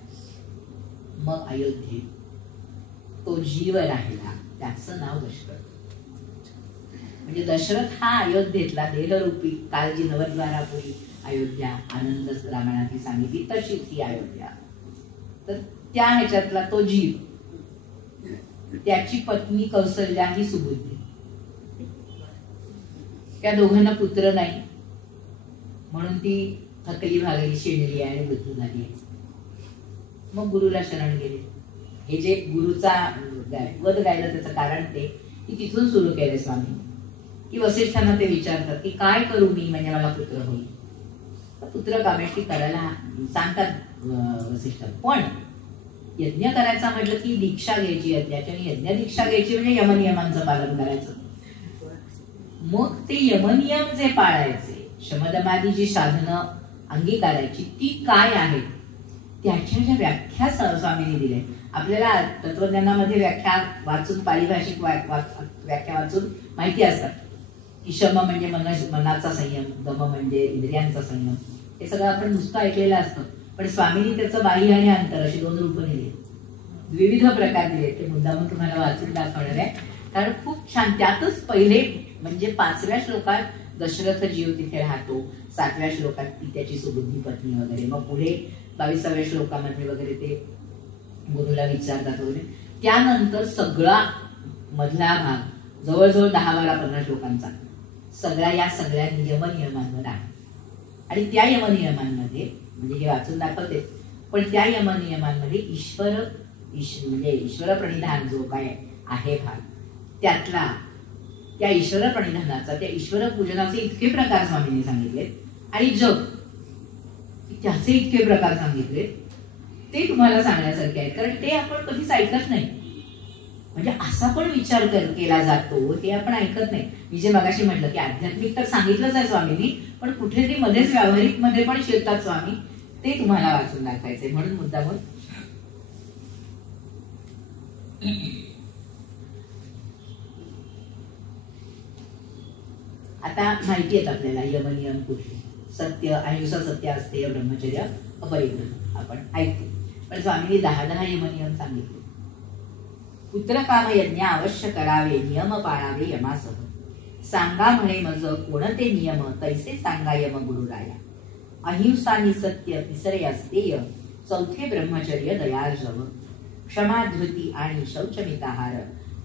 मग अयोध्येत तो जीव राहिला, त्याचं नाव दशरथ. म्हणजे दशरथ हा अयोध्येतला देहरूपी, काल जी नवद्वारापुरी अयोध्या आनंद रामायणात सांगितली तशीच ही अयोध्या. तर त्या ह्याच्यातला तो जीव, त्याची पत्नी कौसल्या ही सुबुद्धी, त्या दोघांना पुत्र नाही म्हणून ती थकली भागली, शिणली आणि मृत्यू झाली. मग गुरुला शरण गेले. हे जे गुरुचा वध गायलं त्याचं कारण ते की तिथून सुरू केले स्वामी, की वसिष्ठांना ते विचारतात की काय करू मी म्हणजे मला पुत्र होईल. पुत्र कामेष्टी करायला सांगतात वसिष्ठ, पण यज्ञ करायचा म्हटलं की दीक्षा घ्यायची यज्ञाची, आणि यज्ञ दीक्षा घ्यायची म्हणजे यमनियमांचं पालन करायचं. मग ते यमनियम जे पाळायचे, शमदमादी जी साधनं अंगीकारायची ती काय आहेत त्याच्या ज्या व्याख्या स्वामींनी दिल्या. आपल्याला तत्वज्ञानामध्ये व्याख्या वाचून, पारिभाषिक व्याख्या वाचून माहिती असतात की शम म्हणजे मनाचा संयम, दम म्हणजे इंद्रियांचा संयम, हे सगळं आपण नुसतं ऐकलेलं असतं. पण स्वामींनी त्याचं बाह्य आणि अंतर अशी दोन रूप दिली, विविध प्रकार दिले. ते मुद्दामून तुम्हाला वाचून दाखवणार आहे, कारण खूप छान. त्यातच पहिले म्हणजे 5व्या श्लोकात दशरथ जीव तिथे राहतो, 7व्या श्लोकात ती त्याची सुबुद्धी पत्नी वगैरे, मग पुढे 22व्या श्लोकामध्ये वगैरे ते गुरुला विचारतात वगैरे. त्यानंतर सगळा मधला भाग जवळजवळ 10, 12, 15 श्लोकांचा सगळा या सगळ्या यमनियमांवर आहे. आणि त्या यमनियमांमध्ये म्हणजे हे वाचून दाखवते, पण त्या यमनियमांमध्ये म्हणजे ईश्वर प्रणिधान जो काय आहे भाग, त्यातला त्या ईश्वर प्रणिधानाचा, त्या ईश्वर पूजनाचे इतके प्रकार स्वामींनी सांगितले, आणि जग त्याचे इतके प्रकार सांगितले, ते तुम्हाला सांगण्यासारखे आहेत. कारण ते आपण कधीच ऐकत नाही. म्हणजे असा पण विचार केला जातो हे आपण ऐकत नाही. मी जे मगाशी म्हटलं की आध्यात्मिक तर सांगितलंच आहे स्वामींनी, पण कुठेतरी मध्येच व्यावहारिक मध्ये पण शिरतात स्वामी, ते तुम्हाला वाचून दाखवायचंय. म्हणून मुद्दामून आता माहिती आहेत आपल्याला यमनियम कुठले. सत्य, अहिंसा, सत्य, अस्तेय, ब्रह्मचर्य, अपरिग्रह आपण ऐकतो. पण स्वामींनी 10 यमनियम सांगितले. पुत्रकाम यज्ञ अवश्य करावे, नियम पाळावे यमासह. सांगा म्हणे मज कोणते नियम, तैसे सांगा यम गुरुराया. अहिंसा निसत्य, तिसरे अस्तेय, चौथे ब्रह्मचर्य दयार्जव. क्षमा, धृती आणि शौचमिताहार,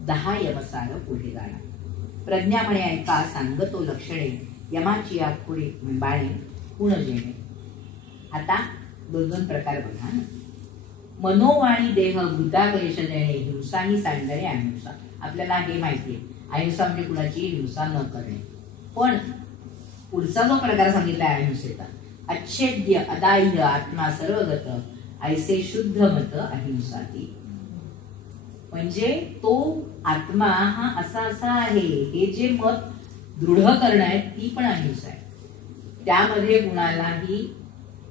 10 यमसार पुढे जाणा. प्रज्ञा म्हणे ऐका, सांगतो लक्षणे, यमाची आखुडी बाणे गुण जेणे. आता 2 प्रकार बघा. मनोवाणी देह भूताक्लेश देणे, हिंसा ही सांडणे अहिंसा. आपल्याला हे माहिती आहे, अहिंसा म्हणजे कुणाची हिंसा न करणे. पण पुढचा जो प्रकार सांगितला अहिंसेचा, अच्छेद्य अदाह्य आत्मा सर्वगत, ऐसे शुद्ध मत अहिंसा ती. म्हणजे तो आत्मा हा असा आहे, हे जे मत दृढ करणं आहे ती पण अहिंसा आहे. त्यामध्ये कुणालाही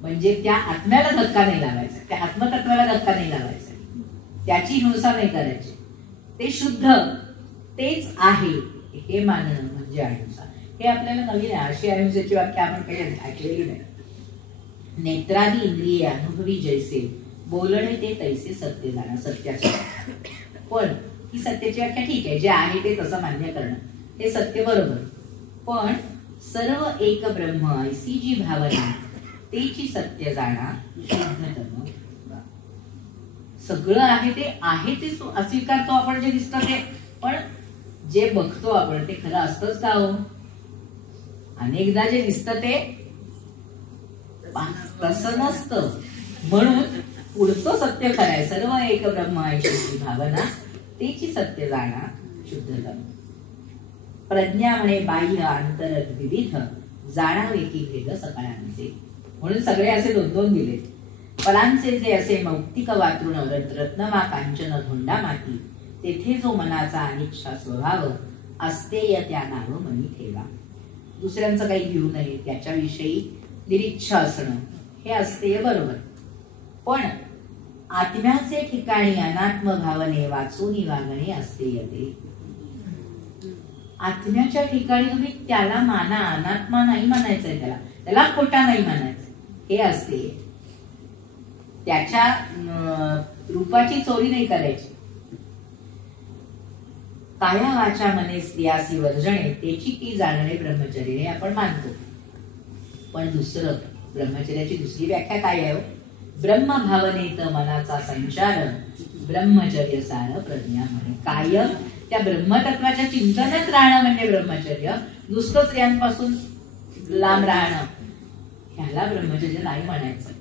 म्हणजे त्या आत्म्याला धक्का नाही लावायचा, त्या आत्मतत्वाला धक्का नाही लावायचा, त्याची हिंसा नाही करायची. ते शुद्ध तेच आहे हे मानणं म्हणजे अहिंसा. हे आपल्याला नवीन आहे. अशी अहिंसेची व्याख्या आपण काही ऐकलेली नाही. नेत्रादी इंद्रिये अनुभवी जैसे बोलणे ते तैसे सत्य जाणं सत्याचे. पण ही सत्याची व्याख्या ठीक आहे, जे आहे ते तसं मान्य करणं हे सत्य बरोबर. पण सर्व एक ब्रह्म ऐसी जी भावना तेची सत्य जाणा शुद्धतम. सगळं आहे ते अस्वीकारतो आपण, जे दिसतं ते. पण जे बघतो आपण ते खरं असतंच का हो? अनेकदा जे दिसतं ते तसं नसतं. म्हणून पुढचं सत्य खरं आहे. सर्व एक ब्रह्म ऐशी भावना तेची सत्य जाणा शुद्धतम. प्रज्ञा म्हणे बाह्य अंतर विविध जाणावे की भेद सकळांचे. म्हणून सगळे असे दोन दोन दिले. फलांचे जे असे मौक्तिक वातृण रत्नमा कांचन धोंडा माती तेथे जो मनाचा अनिच्छा स्वभाव अस्तेय त्या नाव मनी ठेवा. दुसऱ्यांचं काही घेऊ नये, त्याच्याविषयी निरीच्छा असणं हे अस्तेय बरोबर. पण आत्म्याचे ठिकाणी अनात्म भावने वाचून वागणे अस्तेय ते. आत्म्याच्या ठिकाणी तुम्ही त्याला माना, अनात्मा नाही मानायचंय, त्याला खोटा नाही मानायचं, हे अस्तेय. त्याच्या रूपाची चोरी नाही करायची. काया वाचा मने स्त्रियासी वर्जणे त्याची ती जाणणे ब्रह्मचर्य हे आपण मानतो. पण दुसरं ब्रह्मचर्याची दुसरी व्याख्या काय आहे? ब्रह्म भावनेत मनाचा संचार ब्रह्मचर्य सार प्रज्ञा म्हणे. कायम त्या ब्रह्मतत्वाच्या चिंतनात राहणं म्हणजे ब्रह्मचर्य. नुसतं स्त्रियांपासून लांब राहणं ह्याला ब्रह्मचर्य नाही म्हणायचं.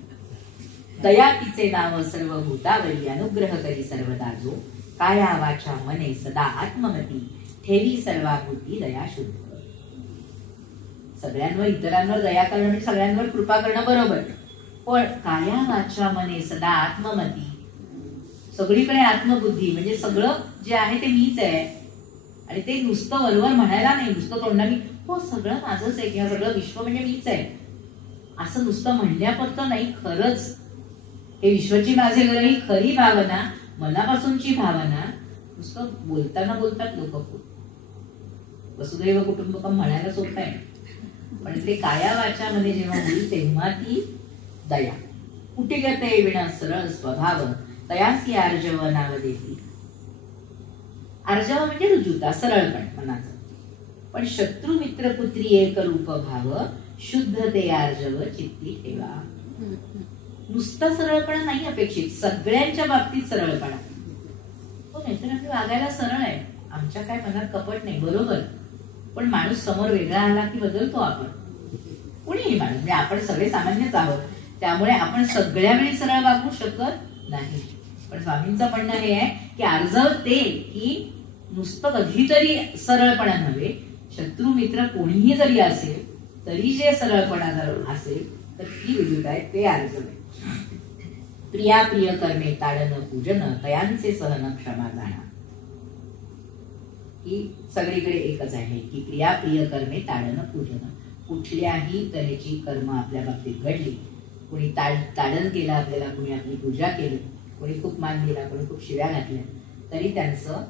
दया तिचे नाव सर्व भूतावरी अनुग्रह करी सर्वदा जो काया वाचा मने सदा आत्ममती ठेवी सर्वाभूती दया शुद्ध. सगळ्यांवर इतरांवर दया करणं म्हणजे सगळ्यांवर कृपा करणं बरोबर. पण काया वाचा मने सदा आत्ममती, सगळीकडे आत्मबुद्धी म्हणजे सगळं जे आहे ते मीच आहे. आणि ते नुसतं वरवर म्हणायला नाही, नुसतं तोंडाने हो सगळं माझंच आहे किंवा सगळं विश्व म्हणजे मीच आहे असं नुसतं म्हणण्यापुरतं नाही. खरंच हे विश्वाची माझे घर ही खरी भावना, मनापासूनची भावना. नुसतं बोलताना बोलतात लोक, वसुदैव कुटुंबकम म्हणायला सोपं आहे, पण ते काया वाचामध्ये जेव्हा होईल तेव्हा ती दया. कुठे गते विना सरळ स्वभाव तयासी आर्जव नाव देती. आर्जव म्हणजे रुजुता, सरळपण मनाचं. पण शत्रू मित्र पुत्री एक रूप भाव शुद्ध ते आर्जव चित्ती ठेवा. नुसता सरळपणा नाही अपेक्षित, सगळ्यांच्या बाबतीत सरळपणा. हो नाहीतर आम्ही वागायला सरळ आहे, आमच्या काय मनात कपट नाही, बरोबर. पण माणूस समोर वेगळा आला की बदलतो आपण. कुणीही माणूस म्हणजे आपण सगळे सामान्यच आहोत, त्यामुळे आपण सगळ्या वेळी सरळ वागू शकत नाही. पण स्वामींचं म्हणणं हे आहे की आर्जव ते की नुसतं कधीतरी सरळपणा नव्हे, शत्रू मित्र कोणीही जरी असेल तरी जे सरळपणा जर असेल तर ती विद्युत आहे, ते आर्जव आहे. प्रिया प्रिय कर्मे ताडन पूजन तयांचे सहन क्षमा जाणा. ही सगळीकडे एकच आहे की प्रिया प्रिय कर्मे ताडन पूजन. कुठल्याही तऱ्हेची कर्म आपल्या बाबतीत घडली, कोणी ताडन केलं आपल्याला, कोणी आपली पूजा केली, कोणी खूप मान दिला, कोणी खूप शिव्या घातल्या, तरी त्यांचं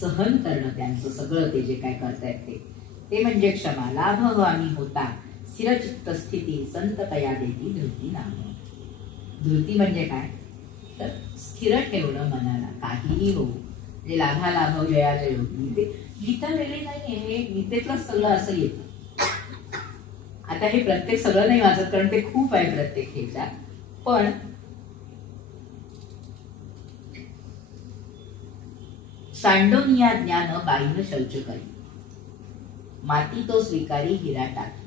सहन करणं, त्यांचं सगळं ते जे काय करतायत ते म्हणजे क्षमा. लाभ आम्ही होता स्थिरचित्त स्थिती संत तया देती धृती नाम. धृती म्हणजे काय तर स्थिर ठेवणं मनाला, काहीही हो म्हणजे लाभा लाभ जया जय. गीता वेगळी नाहीये, हे गीतेतलं सगळं असं येतं. आता हे प्रत्येक सगळं नाही वाचत कारण ते खूप आहे प्रत्येक ह्याच्यात. पण सांडोनिया ज्ञान बाईन शौच करी माती तो स्वीकारी हिरा टाकी.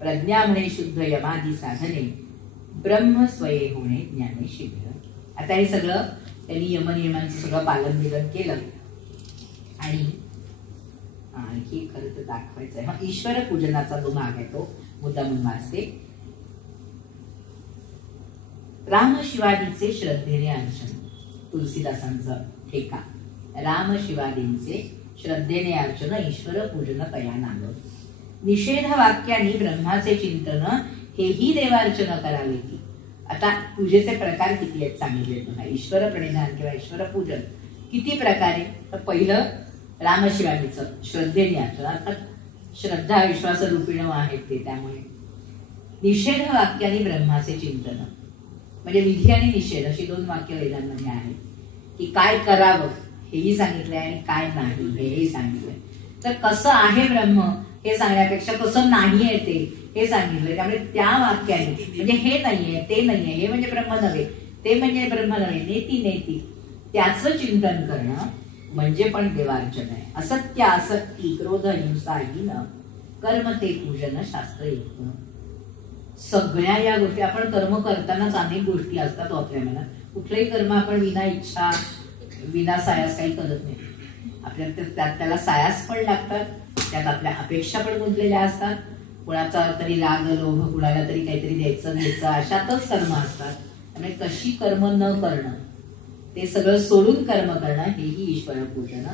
प्रज्ञा म्हणे शुद्ध यमादी साधने ब्रह्म स्वये होणे ज्ञाने शीघ्र. आता हे सगळं त्यांनी यमनियमांचं सगळं पालन बिलन केलं. आणि आणखी खरं तर दाखवायचं आहे, मग ईश्वर पूजनाचा जो भाग आहे तो मुद्दा म्हणून वाचते. राम शिवादीचे श्रद्धेने अर्चन. तुलसीदासांचं ठेका. राम शिवादींचे श्रद्धेने अर्चन ईश्वर पूजन तया नाम. निषेध वाक्याने ब्रह्माचे चिंतन हेही देवार्चन करावे की. आता पूजेचे प्रकार किती आहेत सांगितले बघा. ईश्वर प्रणिधान किंवा ईश्वर पूजन किती प्रकारे. तर पहिलं रामशिवानीचं श्रद्धेने अर्चन, अर्थात श्रद्धा विश्वास रूपिण आहेत ते, त्यामुळे निषेध वाक्याने ब्रह्माचे चिंतन, म्हणजे विधी आणि निषेध अशी 2 वाक्य वेदांमध्ये आहेत की काय करावं हेही सांगितलंय आणि काय नाही हेही सांगितलंय. तर कसं आहे ब्रह्म हे सांगण्यापेक्षा कसं नाही आहे हे सांगितलंय. त्यामुळे त्या वाक्याने म्हणजे हे नाहीये ते नाहीये, हे म्हणजे ब्रह्म नव्हे ते म्हणजे ब्रह्म नव्हे, नेती नेती त्याचं चिंतन करणं म्हणजे पण देवार्चन आहे. असत्य आसक्ती क्रोध हिंसा हीन कर्म ते पूजन शास्त्र युक्त. सगळ्या या गोष्टी आपण कर्म करतानाच अनेक गोष्टी असतात आपल्या मनात. कुठलंही कर्म आपण विना इच्छा विना सायास काही करत नाही. आपल्याला त्यात त्याला सायास पण लागतात, त्यात आपल्या अपेक्षा पण गुंतलेल्या असतात. कुणाचा तरी राग लोभ, कुणाला तरी काहीतरी द्यायचं घ्यायचं अशातच कर्म असतात. त्यामुळे कशी कर्म न करणं, ते सगळं सोडून कर्म करणं हेही ईश्वर पूजन.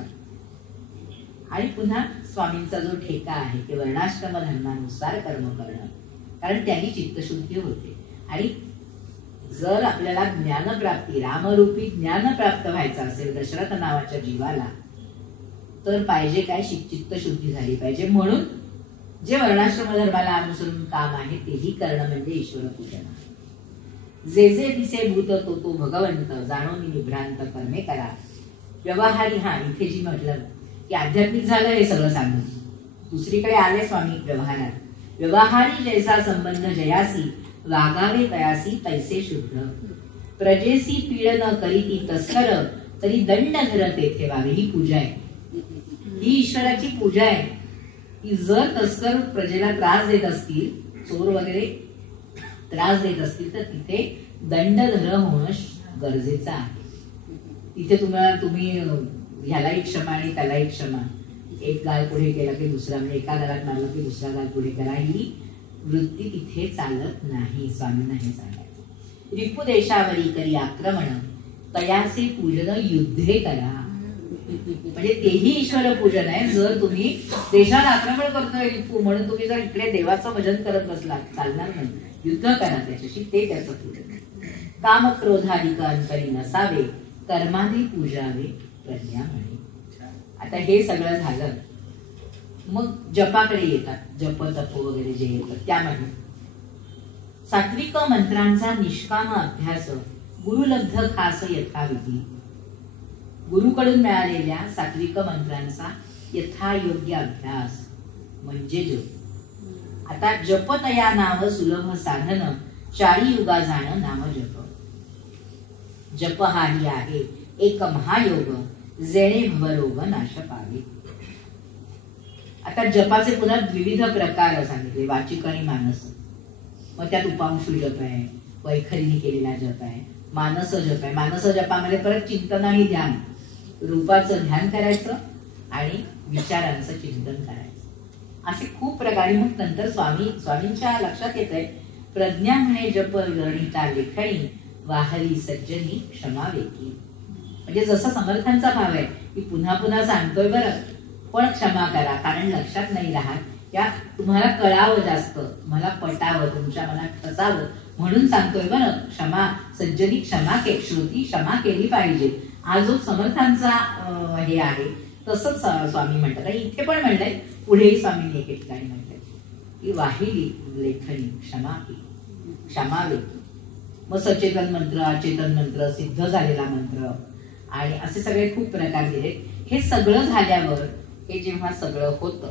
आणि पुन्हा स्वामींचा जो ठेका आहे की वर्णाश्रम धर्मानुसार कर्म करणं, कारण त्यांनी चित्तशुद्धी होते. आणि जर आपल्याला ज्ञानप्राप्ती रामरूपी ज्ञान प्राप्त व्हायचं असेल दशरथ नावाच्या जीवाला, तर पाहिजे काय, चित्तशुद्धी झाली पाहिजे. म्हणून जे वर्णाश्रम धर्माला अनुसरून काम आहे तेही करणं म्हणजे ईश्वर पूजन. जे जे दिसे भूत तो तो भगवंत, जाणून निभ्रांत कर्मे करा. व्यवहारी, हा इथे जी म्हटलं की आध्यात्मिक झालं हे सगळं सांगून दुसरीकडे आले स्वामी व्यवहारात. व्यवहारी जैसा संबंध जयासी, वागावे तयासी तैसे शुद्ध. प्रजेसी पीड न करीती तस्कर, तरी दंड धर तेथे वावे. ही पूजा आहे, ही ईश्वराची पूजा आहे की जर तस्कर प्रजेला त्रास देत असतील, चोर वगैरे त्रास देत असतील, तर तिथे दंडधर होणं गरजेचं आहे. तिथे तुम्ही ह्यालाही क्षमा आणि त्यालाही क्षमा, एक गाल पुढे केला की दुसरा, म्हणजे एका गालात मारलं की दुसरा गाल पुढे करा, ही वृत्ती तिथे चालत नाही. स्वामींना हे सांगायचं. रिपू देशावरी करी आक्रमण, तयाचे पूजन युद्धे करा. म्हणजे तेही ईश्वर पूजन आहे. जर तुम्ही देशात आक्रमण करतोय रिपू म्हणून तुम्ही जर इकडे देवाचं भजन करत बसलात, चालणार नाही. युद्ध करा त्याच्याशी, ते त्याचं पूजन. काम क्रोधाधिक अंतरी नसावे, कर्माने पूजावे प्रज्ञा म्हणे. आता हे सगळं झालं, मग जपाकडे येतात. जप तप वगैरे जे येतात त्यामध्ये सात्विक मंत्रांचा निष्काम अभ्यास, गुरुलब्ध खास यथाविधी. गुरुकडून मिळालेल्या सात्विक मंत्रांचा यथायोग्य अभ्यास म्हणजे जप. आता जपतया नाव सुलभ साधन, 40 युगा जाण नाम जप. जप हाही आहे एक महायोग, जेणे भवरोग नाश पावे. आता जपाचे पुन्हा विविध प्रकार सांगितले, वाचिक आणि मानस. मग त्यात उपांशु जप आहे, वैखरीने केलेला जप आहे, मानस जप आहे. मानस जपामध्ये परत चिंतन आणि ध्यान, रूपाचं ध्यान करायचं आणि विचारांचं चिंतन करायचं, असे खूप प्रकारे. मग नंतर स्वामींच्या लक्षात येत आहे, प्रज्ञा म्हणे जप गणिता लेखणी, वाहरी सज्जनी क्षमावेकी. म्हणजे जसं समर्थांचा भाव आहे की पुन्हा पुन्हा सांगतोय बरं, पण क्षमा करा, कारण लक्षात नाही राहत. या तुम्हाला कळावं जास्त, तुम्हाला पटावं, तुमच्या मनात ठसावं म्हणून सांगतोय बरं. क्षमा सज्जनी क्षमा श्रुती क्षमा केली पाहिजे. हा जो समर्थांचा हे आहे तसंच स्वामी म्हणतात. आणि इथे पण म्हणलंय, पुढेही स्वामींनी एके ठिकाणी म्हटलंय की वाहिली लेखनी क्षमावेकी. मग सचेतन मंत्र, अचेतन मंत्र, सिद्ध झालेला मंत्र आणि असे सगळे खूप प्रकार दिले. हे सगळं झाल्यावर हे जेव्हा सगळं होतं,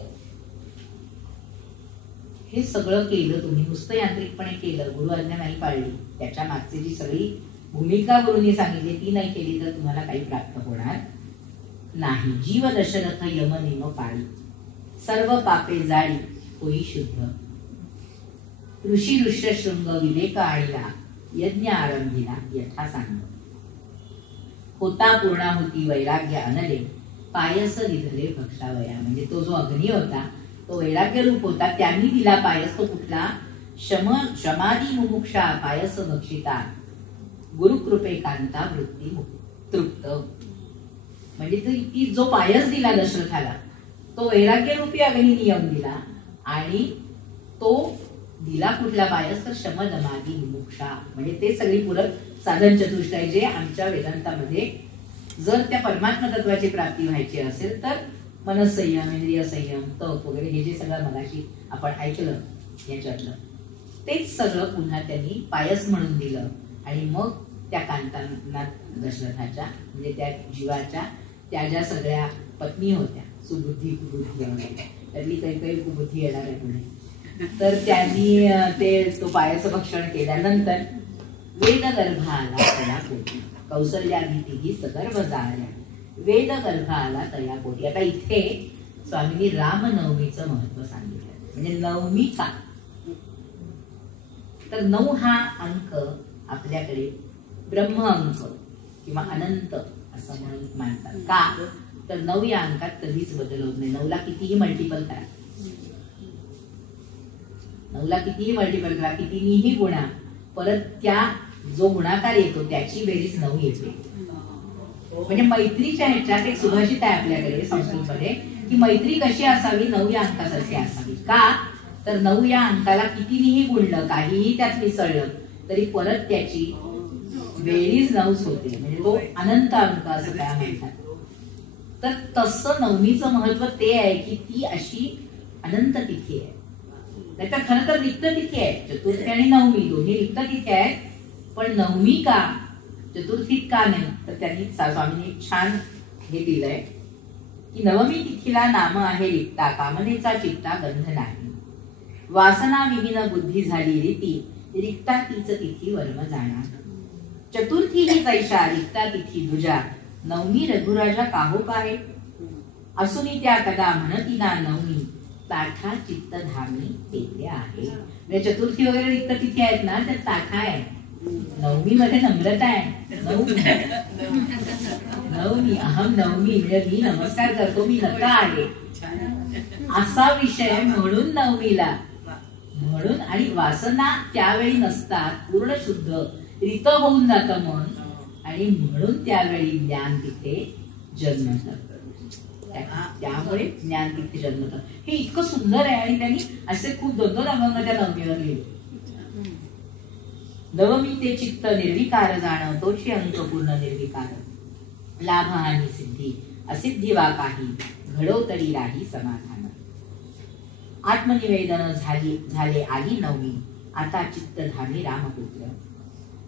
हे सगळं केलं तुम्ही, नुसतं यांत्रिकपणे केलं, गुरु आज्ञा नाही पाळली, त्याच्या मागची जी सगळी भूमिका गुरुनी सांगितली ती नाही केली, तर तुम्हाला काही प्राप्त होणार नाही. जीव दशरथ यम नियम पाळी, सर्व पापे जाळी होई शुद्ध. ऋषी ऋष्यशृंग विवेक आणला, यज्ञ आरंभिला यथा सांग. होता पूर्णाहुती वैराग्य अनले, पायस दिधले भक्षावया. म्हणजे तो जो अग्नी होता तो वैराग्य रूप होता, त्यांनी दिला पायस. तो कुठला? शमादी मुमुक्षा पायस भक्षिता, गुरुकृपे कांता वृत्ती तृप्त. म्हणजे ती जो पायस दिला दशरथाला, तो वैराग्य रूपी अग्नी नियम दिला. आणि तो दिला कुठला पायस? तर शमदमादी मुमुक्षा. म्हणजे ते सगळी पूरक साधन चतुष्टय जे आमच्या वेदांतामध्ये, जर त्या परमात्मा तत्वाची प्राप्ती व्हायची असेल तर मनसंयम, इंद्रिय संयम, तप वगैरे हे जे सगळं मगाशी आपण ऐकलं याच्यातलं, तेच सगळं पुन्हा त्यांनी पायस म्हणून दिलं. आणि मग त्या कांतांना दशरथाच्या म्हणजे त्या जीवाच्या त्या ज्या सगळ्या पत्नी होत्या सुबुद्धी कुबुद्धी त्यातली काही काही कुबुद्धी येणार आहे पुढे, तर त्यांनी तो पायस भक्षण केल्यानंतर वेदगर्भ आला तया पोटी कौसल्यानी तिघी सगर्भ जाळल्या वेदगर्भ आला तया पोटी. आता इथे स्वामींनी रामनवमीचं महत्व सांगितलं. म्हणजे नवमी का, तर 9 हा अंक आपल्याकडे ब्रह्म अंक किंवा अनंत असं म्हणून मानतात. का, तर 9 या अंकात कधीच बदल होत नाही. 9ला कितीही मल्टिपल करा, 9ला कितीही मल्टिपल करा, कितीही गुणा, परत त्या जो गुणाकार येतो त्याची बेरीज 9 येते. म्हणजे मैत्रीच्या ह्याच्यात एक सुभाषित आहे आपल्याकडे संस्कृतमध्ये की मैत्री कशी असावी, 9 या अंकासारखी असावी. का, तर 9 या अंकाला कितीही गुणलं, काहीही त्यात मिसळलं तरी परत त्याची बेरीज 9च होते. म्हणजे तो अनंत अंक असं काय म्हणतात. तर तसं नवमीचं महत्व ते आहे की ती अशी अनंत तिथी आहे. नाहीतर खरं तर रिक्त तिथी आहे. चतुर्थी आणि नवमी दोन्ही रिक्त तिथी आहेत. पण नवमी का, चतुर्थीत का नाही, तर त्यांनी स्वामींनी छान हे दिलंय की नवमी तिथीला नाम आहे रिक्ता कामनेचा चित्ता गंध नाही वासना विहीन बुद्धी झाली रीती रिक्ता तीच तिथी वर्म जाणार. चतुर्थी ही जैशा रिक्ता तिथी दुजा नवमी रघुराजा काहो काय असुनी त्या कदा म्हणती ना नवमी ताठा चित्त धामी तेथे आहे. म्हणजे चतुर्थी वगैरे रिक्त तिथी आहेत ना, त्या ताठा आहे. नवमी मध्ये नम्रता आहे. नवमी अहम नवमी म्हणजे मी नमस्कार करतो, मी नका आहे असा विषय म्हणून नवमीला म्हणून. आणि वासना त्यावेळी नसतात, पूर्ण शुद्ध रित होऊन जातं मन आणि म्हणून त्यावेळी ज्ञान तिथे जन्मतं. त्यामुळे ज्ञान तिथे जन्मतं. हे इतकं सुंदर आहे आणि त्यांनी असे खूप 2-2 अभंग त्या नवमीवर लिहिले. नवमी ते चित्त निर्विकार जाण तोची अंक पूर्ण निर्विकार लाभ हानी सिद्धी असिद्धी वा काही घडो तरी राही समाधान. आत्मनिवेदन झाले आली नवमी आता चित्त धामी रामपुत्र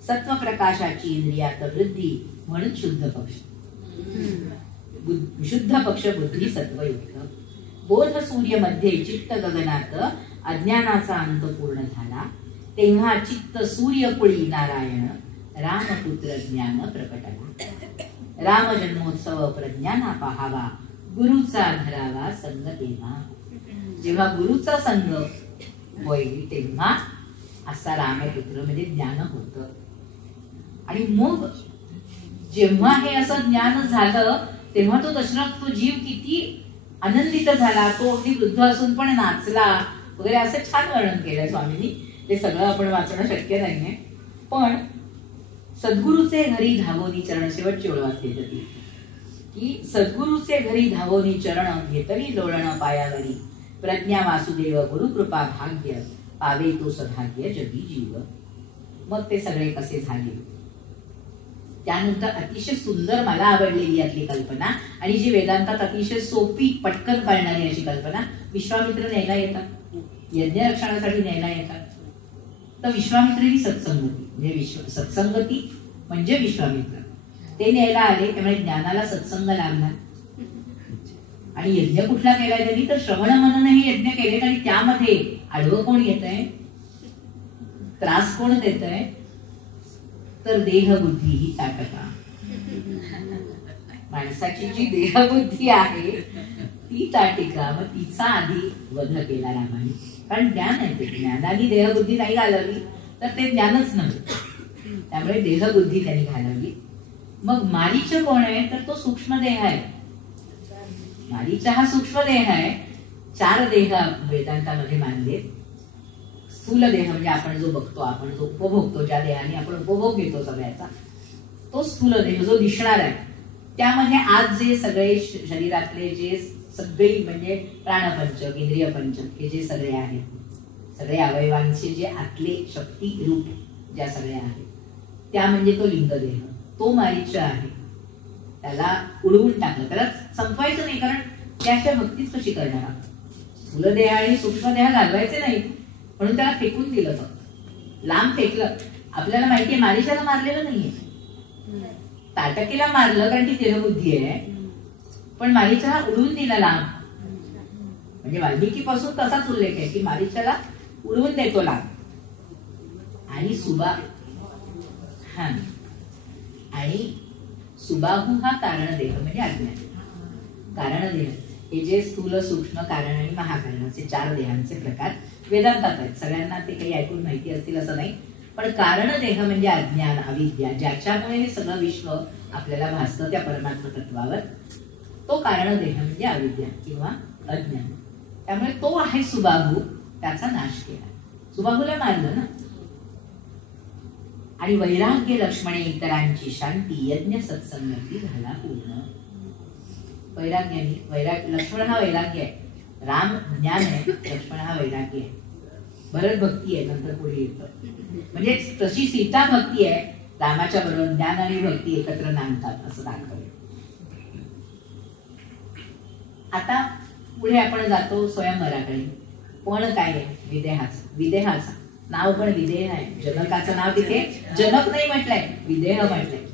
सत्व प्रकाशाची इंद्रियात वृद्धी म्हणून शुद्ध पक्ष बुद्धी सत्वयुक्त बोध सूर्य मध्ये चित्त गगनात अज्ञानाचा अंत पूर्ण झाला तेव्हा चित्त सूर्यकुळी नारायण रामपुत्र ज्ञान प्रकटला. राम जन्मोत्सव प्रज्ञाना पाहावा गुरुचा धरावा संग तेव्हा. जेव्हा गुरुचा संग होईल तेव्हा असा रामपुत्र म्हणजे ज्ञान होतं. आणि मग जेव्हा हे असं ज्ञान झालं तेव्हा तो दशरथ तो जीव किती आनंदित झाला. तो अगदी वृद्ध असून पण नाचला वगैरे असं छान वर्णन केलंय स्वामींनी. ते सगळं आपण वाचणं शक्य नाहीये. पण सद्गुरूचे घरी धावोनी चरण शेवटची ओळ वाचली होती की सद्गुरूचे घरी धावोनी चरण घेतली लोळण पायावरी प्रज्ञा वासुदेव गुरुकृपा भाग्य पावे तो सभाग्य जगी जीव. मग ते सगळे कसे झाले. त्यानंतर अतिशय सुंदर मला आवडलेली यातली कल्पना आणि जी वेदांतात अतिशय सोपी पटकन कळणारी अशी कल्पना. विश्वामित्र न्यायला येतात, यज्ञ रक्षणासाठी न्यायला येतात. तर विश्वामित्र ही सत्संगती म्हणजे सत्संगती म्हणजे विश्वामित्र ते न्यायला आले. त्यामुळे ज्ञानाला सत्संग लागला. आणि यज्ञ कुठला केलाय त्यांनी, तर श्रवण मनन हे यज्ञ केलेत. आणि त्यामध्ये आडवं कोण येत आहे, त्रास कोण देत आहे, तर देहबुद्धी ही ताटका. माणसाची जी देहबुद्धी आहे ती ताटिका, मग तिचा आधी वध केला रामाने. कारण ज्ञान आहे ते, ज्ञानाने देहबुद्धी नाही घालवली तर ते ज्ञानच नव्हतं. त्यामुळे देहबुद्धी त्यांनी घालवली. मग मारीच कोण आहे, तर तो सूक्ष्म देह आहे. मारीचा हा सूक्ष्म देह आहे. 4 देह वेदांतामध्ये मानले. स्थूल देह म्हणजे आपण जो बघतो, आपण जो उपभोगतो, ज्या देहाने आपण उपभोग घेतो सगळ्याचा, तो स्थूल देह जो दिसणार आहे. त्यामध्ये आज जे सगळे शरीरातले जे सगळे म्हणजे प्राणपंचक इंद्रिय पंचक हे जे सगळे आहेत, सगळे अवयवांचे जे आतले शक्ती रूप ज्या सगळ्या आहेत त्या म्हणजे तो लिंगदेह, तो मारीचा आहे. त्याला उडवून टाकलं, त्याला संपवायचं नाही. कारण त्याच्या भक्तीच कशी करणार. स्थूल देह आणि सूक्ष्म देह घालवायचे नाही म्हणून त्याला फेकून दिलं फक्त. लांब फेकलं. आपल्याला माहितीये मारीच्याला मारलेलं नाहीये, ताटकीला मारलं कारण ती देहबुद्धी आहे, पण मारीच्याला उडवून दिला लांब. म्हणजे वाल्मिकीपासून तसाच उल्लेख आहे की मारीच्याला उडवून देतो लांब. आणि सुबाहू हा कारणदेह म्हणजे अज्ञान. कारणदेह हे जे स्थूल सूक्ष्म कारण आणि महाकारण असे 4 देहांचे प्रकार वेदांतात आहेत. सगळ्यांना ते काही ऐकून माहिती असतील असं नाही, पण कारणदेह म्हणजे अज्ञान, अविद्या, ज्याच्यामुळे हे सगळं विश्व आपल्याला भासतं त्या परमात्म तत्वावर, तो कारणदेह म्हणजे अविद्या किंवा अज्ञान. त्यामुळे तो आहे सुबाहू, त्याचा नाश केला. सुबाहूला मारलं ना. आणि वैराग्य लक्ष्मणे इतरांची शांती यज्ञ सत्संगती झाला पूर्ण. वैराग्याने लक्ष्मण हा वैराग्य आहे, राम ज्ञान आहे, लक्ष्मण हा वैराग्य आहे. भरत भक्ती आहे, नंतर पुढे येतं. म्हणजे तशी सीता भक्ती आहे, रामाच्या बरोबर ज्ञान आणि भक्ती एकत्र नांदतात असं दाखवलं. आता पुढे आपण जातो स्वयंवराकडे. पण काय आहे? विदेहाचं नाव पण विदेह आहे. जनकाचं नाव तिथे जनक नाही म्हटलंय, विदेह म्हटलंय.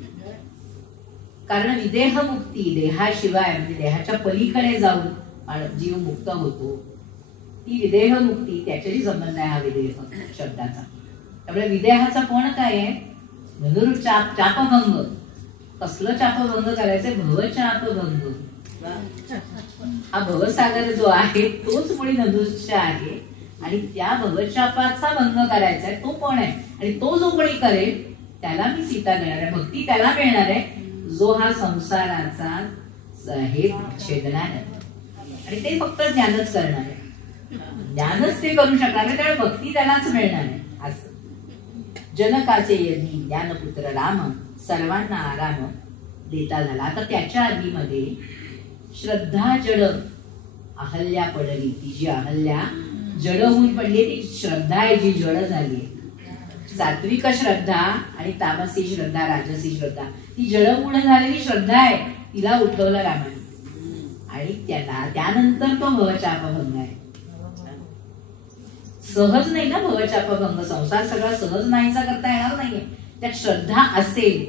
कारण विदेह मुक्ती, देहाशिवाय म्हणजे देहाच्या पलीकडे जाऊन जीव मुक्त होतो, ती विदेह मुक्ती, त्याच्याशी संबंध आहे हा विदेह शब्दाचा. त्यामुळे विदेहाचा पण काय आहे? चापभंग. कसलं चापभंग करायचंय? भवचापभंग. हा भवसागर जो आहे तोच मुळी नदुष्य आहे, आणि त्या भवचापाचा भंग करायचा आहे, तो पण आहे. आणि तो जो कोणी करेल त्याला मी सीता देणार आहे, भक्ती त्याला मिळणार आहे जो हा संसाराचा हे छेदणार आहे. आणि ते फक्त ज्ञानच करणार आहे, ज्ञानच ते करू शकणार आहे, त्यामुळे भक्ती त्यालाच मिळणार आहे. असं जनकाचे यज्ञ ज्ञानपुत्र राम सर्वांना आराम देता झाला. आता त्याच्या आधीमध्ये श्रद्धा जड अहल्या पडली. ती जी अहल्या जड होऊन पडली ती श्रद्धा आहे जी जड झाली. सात्विक श्रद्धा आणि तामसी श्रद्धा, राजसी श्रद्धा, ती जडमूळ झालेली श्रद्धा आहे, तिला उठवलं रामाने. आणि त्यानंतर तो भवचापभंग आहे. सहज नाही ना भवचापभंग, संसार सगळा सहज नाहीसा करता येणार नाहीये. त्यात श्रद्धा असेल,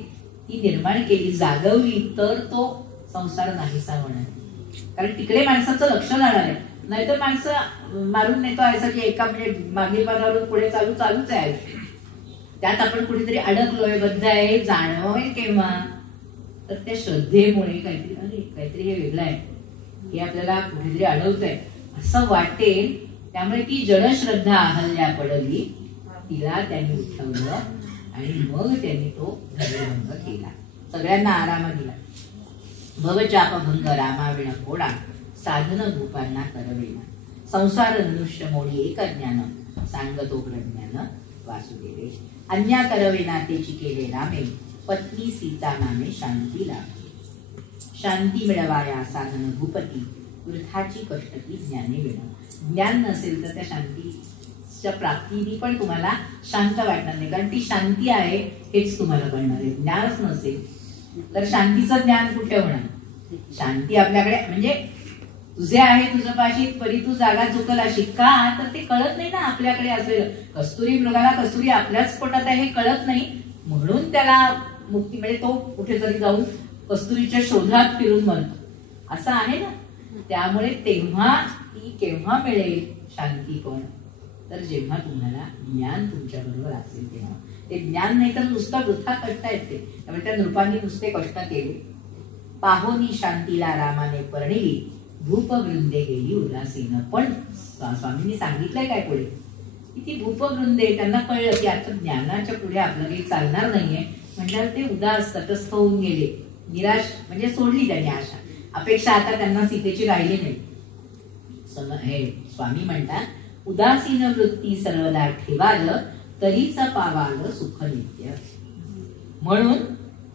ती निर्माण केली, जागवली, तर तो संसार नाहीसा होणार. कारण तिकडे माणसाचं लक्ष जाणार आहे. नाहीतर माणसं मारून नेतो असं की एका म्हणजे मागील पानावरून पुढे चालूच आहे. त्यात आपण कुठेतरी अडकलोय, बद्ध आहे, जाणवय केव्हा? तर त्या श्रद्धेमुळे काहीतरी हे वेगळं आहे, हे आपल्याला कुठेतरी अडवतंय असं वाटेल. त्यामुळे ती जड श्रद्धा अहल्या पडली, तिला त्यांनी उठवलं आणि मग त्यांनी तो धर्मभंग केला, सगळ्यांना आराम दिला. भवचापभंग रामाविण कोडा साधन भूपांना करवेना. संसार मनुष्य मोडी एक ज्ञान सांगतो प्रज्ञान वासुदेवे. अन्या करवेना तेची केले रामे पत्नी सीता नामे शांती लाभे. शांती मिळवाया साधन भूपती वृथाची कष्टती ज्ञाने विण. ज्ञान नसेल तर त्या शांतीच्या प्राप्तीने पण तुम्हाला शांत वाटणार नाही, कारण ती शांती आहे हेच तुम्हाला कळणार आहे. ज्ञानच नसेल तर शांतीचं ज्ञान कुठे होणार? शांती आपल्याकडे म्हणजे तुझे आहे तुझं पाशी परी तू जागा चुकल अशी का? तर ते कळत नाही ना आपल्याकडे असलेलं. कस्तुरी मृगाला कस्तुरी आपल्याच पोटात आहे हे कळत नाही, म्हणून त्याला मुक्ती म्हणजे तो कुठेतरी जाऊन कस्तुरीच्या शोधात फिरून मरतो असं आहे ना. त्यामुळे तेव्हा ती केव्हा मिळेल शांती पण? तर जेव्हा तुम्हाला ज्ञान तुमच्या बरोबर असेल तेव्हा. ते ज्ञान नाही तर नुसतं वृथा कष्ट येते. त्यामुळे त्या नृपांनी नुसते कष्ट केले. पाहोनी शांतीला रामाने परणिली भूपवृंदे गेली उदासीन. पण स्वामींनी सांगितलंय काय पुढे की ती भूपवृंदे, त्यांना कळलं की आता ज्ञानाच्या पुढे आपलं काही चालणार नाहीये म्हटल्यावर ते उदास तटस्थ होऊन गेले, निराश म्हणजे सोडली त्यांनी आशा, अपेक्षा आता त्यांना सीतेची राहिली नाही. हे स्वामी म्हणतात उदासीन वृत्ती सर्वदा ठेवाल तरीच पावाल सुख नित्य. म्हणून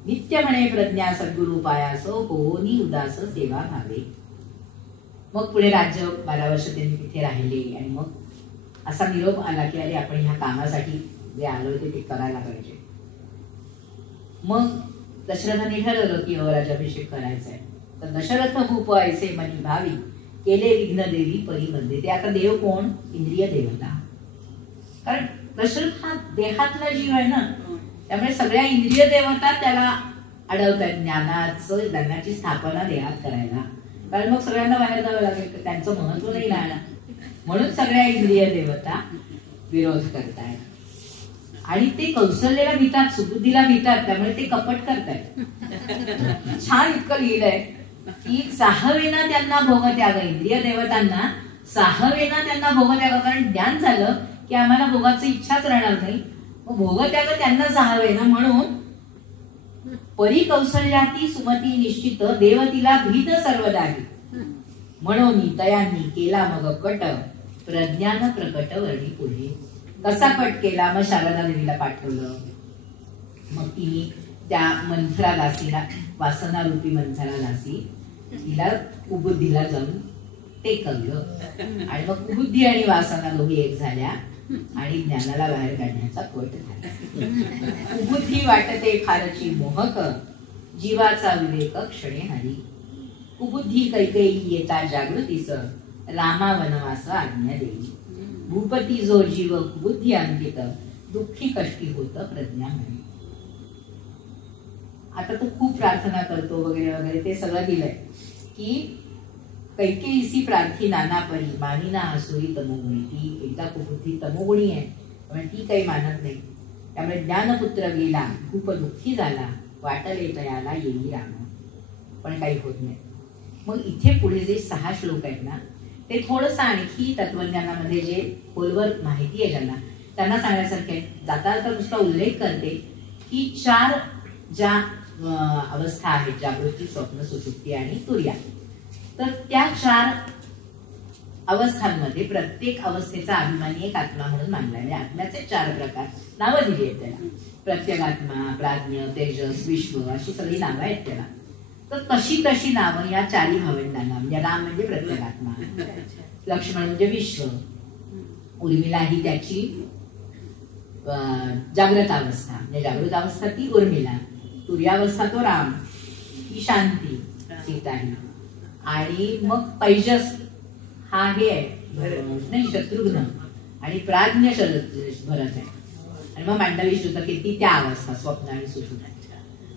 नित्य म्हणे प्रज्ञा सद्गुरु पायास होनी उदास सेवा भावे. मग पुढे राज्य 12 वर्ष त्यांनी तिथे राहिले आणि मग असा निरोप आला की अरे आपण ह्या कामासाठी जे आलो होते ते करायला पाहिजे. मग दशरथाने ठरवलं की राज्याभिषेक करायचा आहे. तर दशरथ भूप ऐसे मनी भावी केले विघ्न देवी परीमध्ये. ते आता देव कोण? इंद्रिय देवता. कारण दशरथ हा देहातला जीव आहे ना, त्यामुळे सगळ्या इंद्रिय देवता त्याला अडवतात ज्ञानाची स्थापना देहात करायला, कारण मग सगळ्यांना बाहेर जावं लागेल, त्यांचं महत्व नाही राहणार, म्हणून सगळ्या इंद्रिय देवता विरोध करतायत. आणि ते कौशल्याला भीतात, सुबुद्धीला भीतात, त्यामुळे ते कपट करतायत. छान इतकं लिहिलंय की साहवेना त्यांना भोगत्याग, इंद्रिय देवतांना साहवेना त्यांना भोगत्याग, कारण ज्ञान झालं की आम्हाला भोगाची इच्छाच राहणार नाही, मग भोगत्याग त्यांना साहवेना, म्हणून परी कौशल्याती सुमती निश्चित देव तिला भीत सर्वदाही, म्हणून तयांनी केला मग कट प्रज्ञान प्रकट वर्णी पुढे. कसा कट केला? मग शारदा देवीला पाठवलं, मग तिने त्या मंथरा दासीला, वासना रूपी मंथरा दासी, तिला कुबुद्धीला जाऊन टेकवलं, आणि मग कुबुद्धी आणि वासना दोघी एक झाल्या आणि ज्ञानाला बाहेर काढण्याचा कट झाला. कुबुद्धी वाटते फारची मोहक, जीवाचा विवेक क्षणे हरी. कुबुद्धी कैकेयी येता जागृतीस, रामा वनवास आज्ञा देई. भूपती जो जीव कुबुद्धी अंकित, दुःखी कष्टी होत प्रज्ञा म्हणे. आता तो खूप प्रार्थना करतो वगैरे वगैरे, ते सगळं दिलंय की कैकेयीसी प्रार्थी नाना परी, मानिना आसुरी तमोगुणी. ती एकदा कुबुद्धी तमोगुणी आहे, पण ती काही मानत नाही, त्यामुळे ज्ञानपुत्र गेला खूप दुःखी झाला, वाटले तयाला येई राम, पण काही होत नाही. मग इथे पुढे जे 6 श्लोक आहेत ना, ते थोडस आणखी तत्वज्ञानामध्ये जे खोलवर माहिती आहे ज्यांना, त्यांना सांगण्यासारखे. जाता जाता नुसता उल्लेख करते की 4 ज्या अवस्था आहेत, जागृती, स्वप्न, सुषुप्ती आणि तुर्या, तर त्या 4 अवस्थांमध्ये प्रत्येक अवस्थेचा अभिमानी एक आत्मा म्हणून मानला आहे. आत्म्याचे 4 प्रकार नावं दिली आहेत त्याला. प्रत्यगात्मा, प्राज्ञ, तेजस, विश्व, अशी सगळी नावं आहेत त्याला. तर तशी तशी नावं या 4 भावंडांना, म्हणजे राम म्हणजे प्रत्यगात्मा, लक्ष्मण म्हणजे विश्व, उर्मिला ही त्याची जागृत अवस्था, म्हणजे जागृत अवस्था ती उर्मिला, तुर्यावस्था तो राम, ही शांती सीता ही, आणि मग पैजस हा हे आहे शत्रुघ्न, आणि प्राज्ञ भरत आहे, आणि मग मांडवी श्रुत ती त्या अवस्था स्वप्न आणि सुषुप्ती.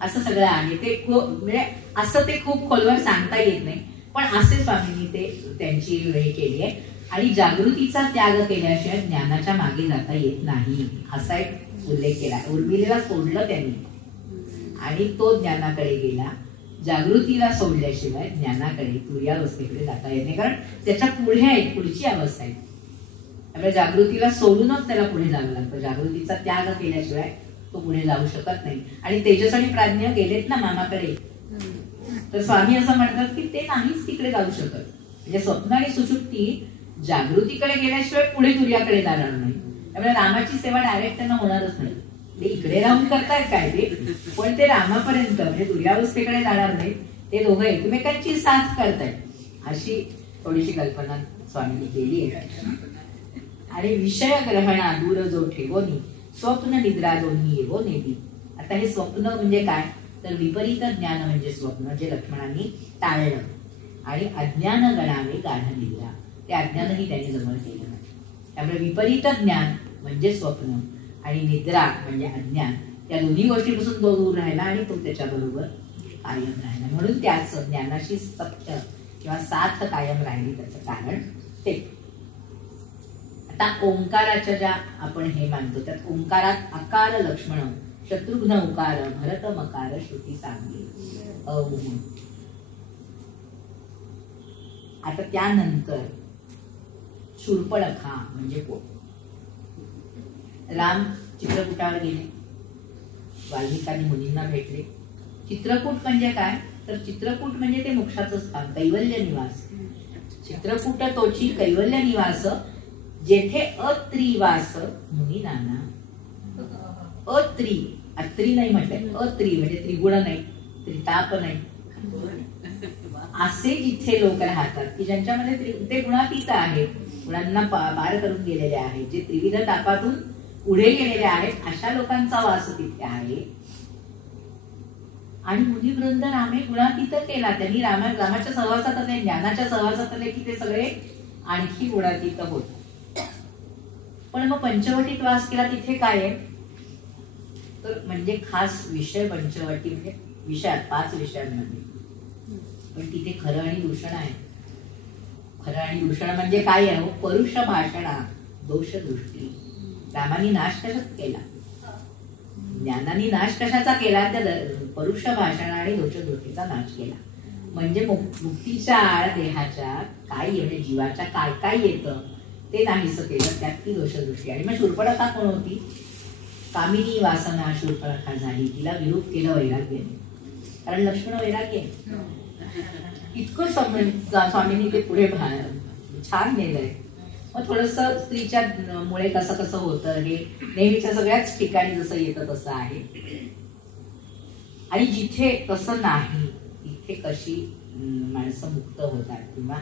असं सगळं आहे ते. म्हणजे असं ते खूप खोलवर सांगता येत नाही, पण असे स्वामींनी ते त्यांची हे केली आहे. आणि जागृतीचा त्याग केल्याशिवाय ज्ञानाच्या मागे जाता येत नाही, असा एक उल्लेख केला. उर्मिलेला सोडलं त्यांनी आणि तो ज्ञानाकडे गेला. जागृतीला सोडल्याशिवाय ज्ञानाकडे, तुर्यावस्थेकडे जाता येत नाही, कारण त्याच्या पुढे आहे, पुढची अवस्था आहे. त्यामुळे जागृतीला सोडूनच त्याला पुढे जावं लागतं. जागृतीचा त्याग केल्याशिवाय तो पुढे जाऊ शकत नाही. आणि तेजस आणि प्राज्ञ गेलेत ना मामाकडे, तर स्वामी असं म्हणतात की ते नाहीच तिकडे जाऊ शकत. म्हणजे स्वप्न आणि सुषुप्ती जागृतीकडे गेल्याशिवाय पुढे तुर्याकडे जाणार नाही. त्यामुळे रामाची सेवा डायरेक्ट त्यांना होणारच नाही. ते इकडे राहून करतायत काय ते, पण ते रामापर्यंत म्हणजे तुर्यावस्थेकडे जाणार नाही. ते दोघं एकमेकांची साथ करतायत, अशी थोडीशी कल्पना स्वामींनी केली आहे. आणि विषय ग्रहणा दूर जो ठेवोनी, स्वप्न निद्रा दोन्ही येवो नेती. आता हे स्वप्न म्हणजे काय, तर विपरीत ज्ञान म्हणजे स्वप्न, जे लक्ष्मणांनी टाळलं, आणि अज्ञान गणावे गाढ निद्रा, ते अज्ञानही त्यांनी जवळ केलं नाही. त्यामुळे विपरीत ज्ञान म्हणजे स्वप्न आणि निद्रा म्हणजे अज्ञान, या दोन्ही गोष्टीपासून तो दूर राहिला आणि तो त्याच्याबरोबर कायम राहिला. म्हणून त्याच ज्ञानाशी सख्य किंवा साथ कायम राहिली, त्याचं कारण ते. आता ओंकाराच्या ज्या आपण हे मानतो, त्यात ओंकारात अकार लक्ष्मण, शत्रुघ्न उकार, भरत मकार, श्रुती सांगे अवम. आता त्यानंतर शूर्पणखा म्हणजे पोट. राम चित्रकूटावर गेले, वाल्मिकांनी मुनींना भेटले. चित्रकूट म्हणजे काय, तर चित्रकूट म्हणजे ते मोक्षाचं स्थान, कैवल्य निवास. चित्रकूट तोची कैवल्य निवास, जेथे अत्रिवास मुनी नाना. अत्री नाही म्हटलंय, अत्री म्हणजे त्रिगुण नाही, त्रिताप नाही, असे जिथे लोक राहतात की ज्यांच्यामध्ये ते गुणातीत आहेत, गुणांना पार करून गेलेले आहेत, जे त्रिविध तापातून पुढे गेलेले आहेत, अशा लोकांचा वास तिथे आहे. आणि मुनिवृंद रामे गुणातीत केला. त्यांनी रामाच्या सहवासात आले, ज्ञानाच्या सहवासात आले की ते सगळे आणखी गुणातीत होत. पण मग पंचवटीत वास केला तिथे काय आहे, तर म्हणजे खास विषय पंचवटी म्हणजे विषयात 5 विषयांमध्ये, पण तिथे खरं आणि दूषण आहे. खरं आणि दूषण म्हणजे काय आहे, परुष भाषणा दोष दृष्टी. रामानी नाश कशात केला, ज्ञानाने नाश कशाचा केला, त्या परुष भाषण आणि दोष दृष्टीचा नाश केला. म्हणजे मुक्तीच्या देहाच्या काय म्हणजे जीवाच्या काय काय येतं ते नाहीसं केलं, त्यात ती दोषदृष्टी. आणि मग शूर्पणखा कोण होती, कामिनी वासना शूर्पणखा झाली, तिला विरूप केलं वैराग्याने, कारण लक्ष्मण वैराग्य इतकं स्वामींनी ते पुढे छान नेलंय. मग थोडस स्त्रीच्या मुळे कसं कसं होतं हे नेहमीच्या सगळ्याच ठिकाणी जसं येतं तसं आहे. आणि जिथे तसं नाही तिथे कशी माणसं मुक्त होतात, किंवा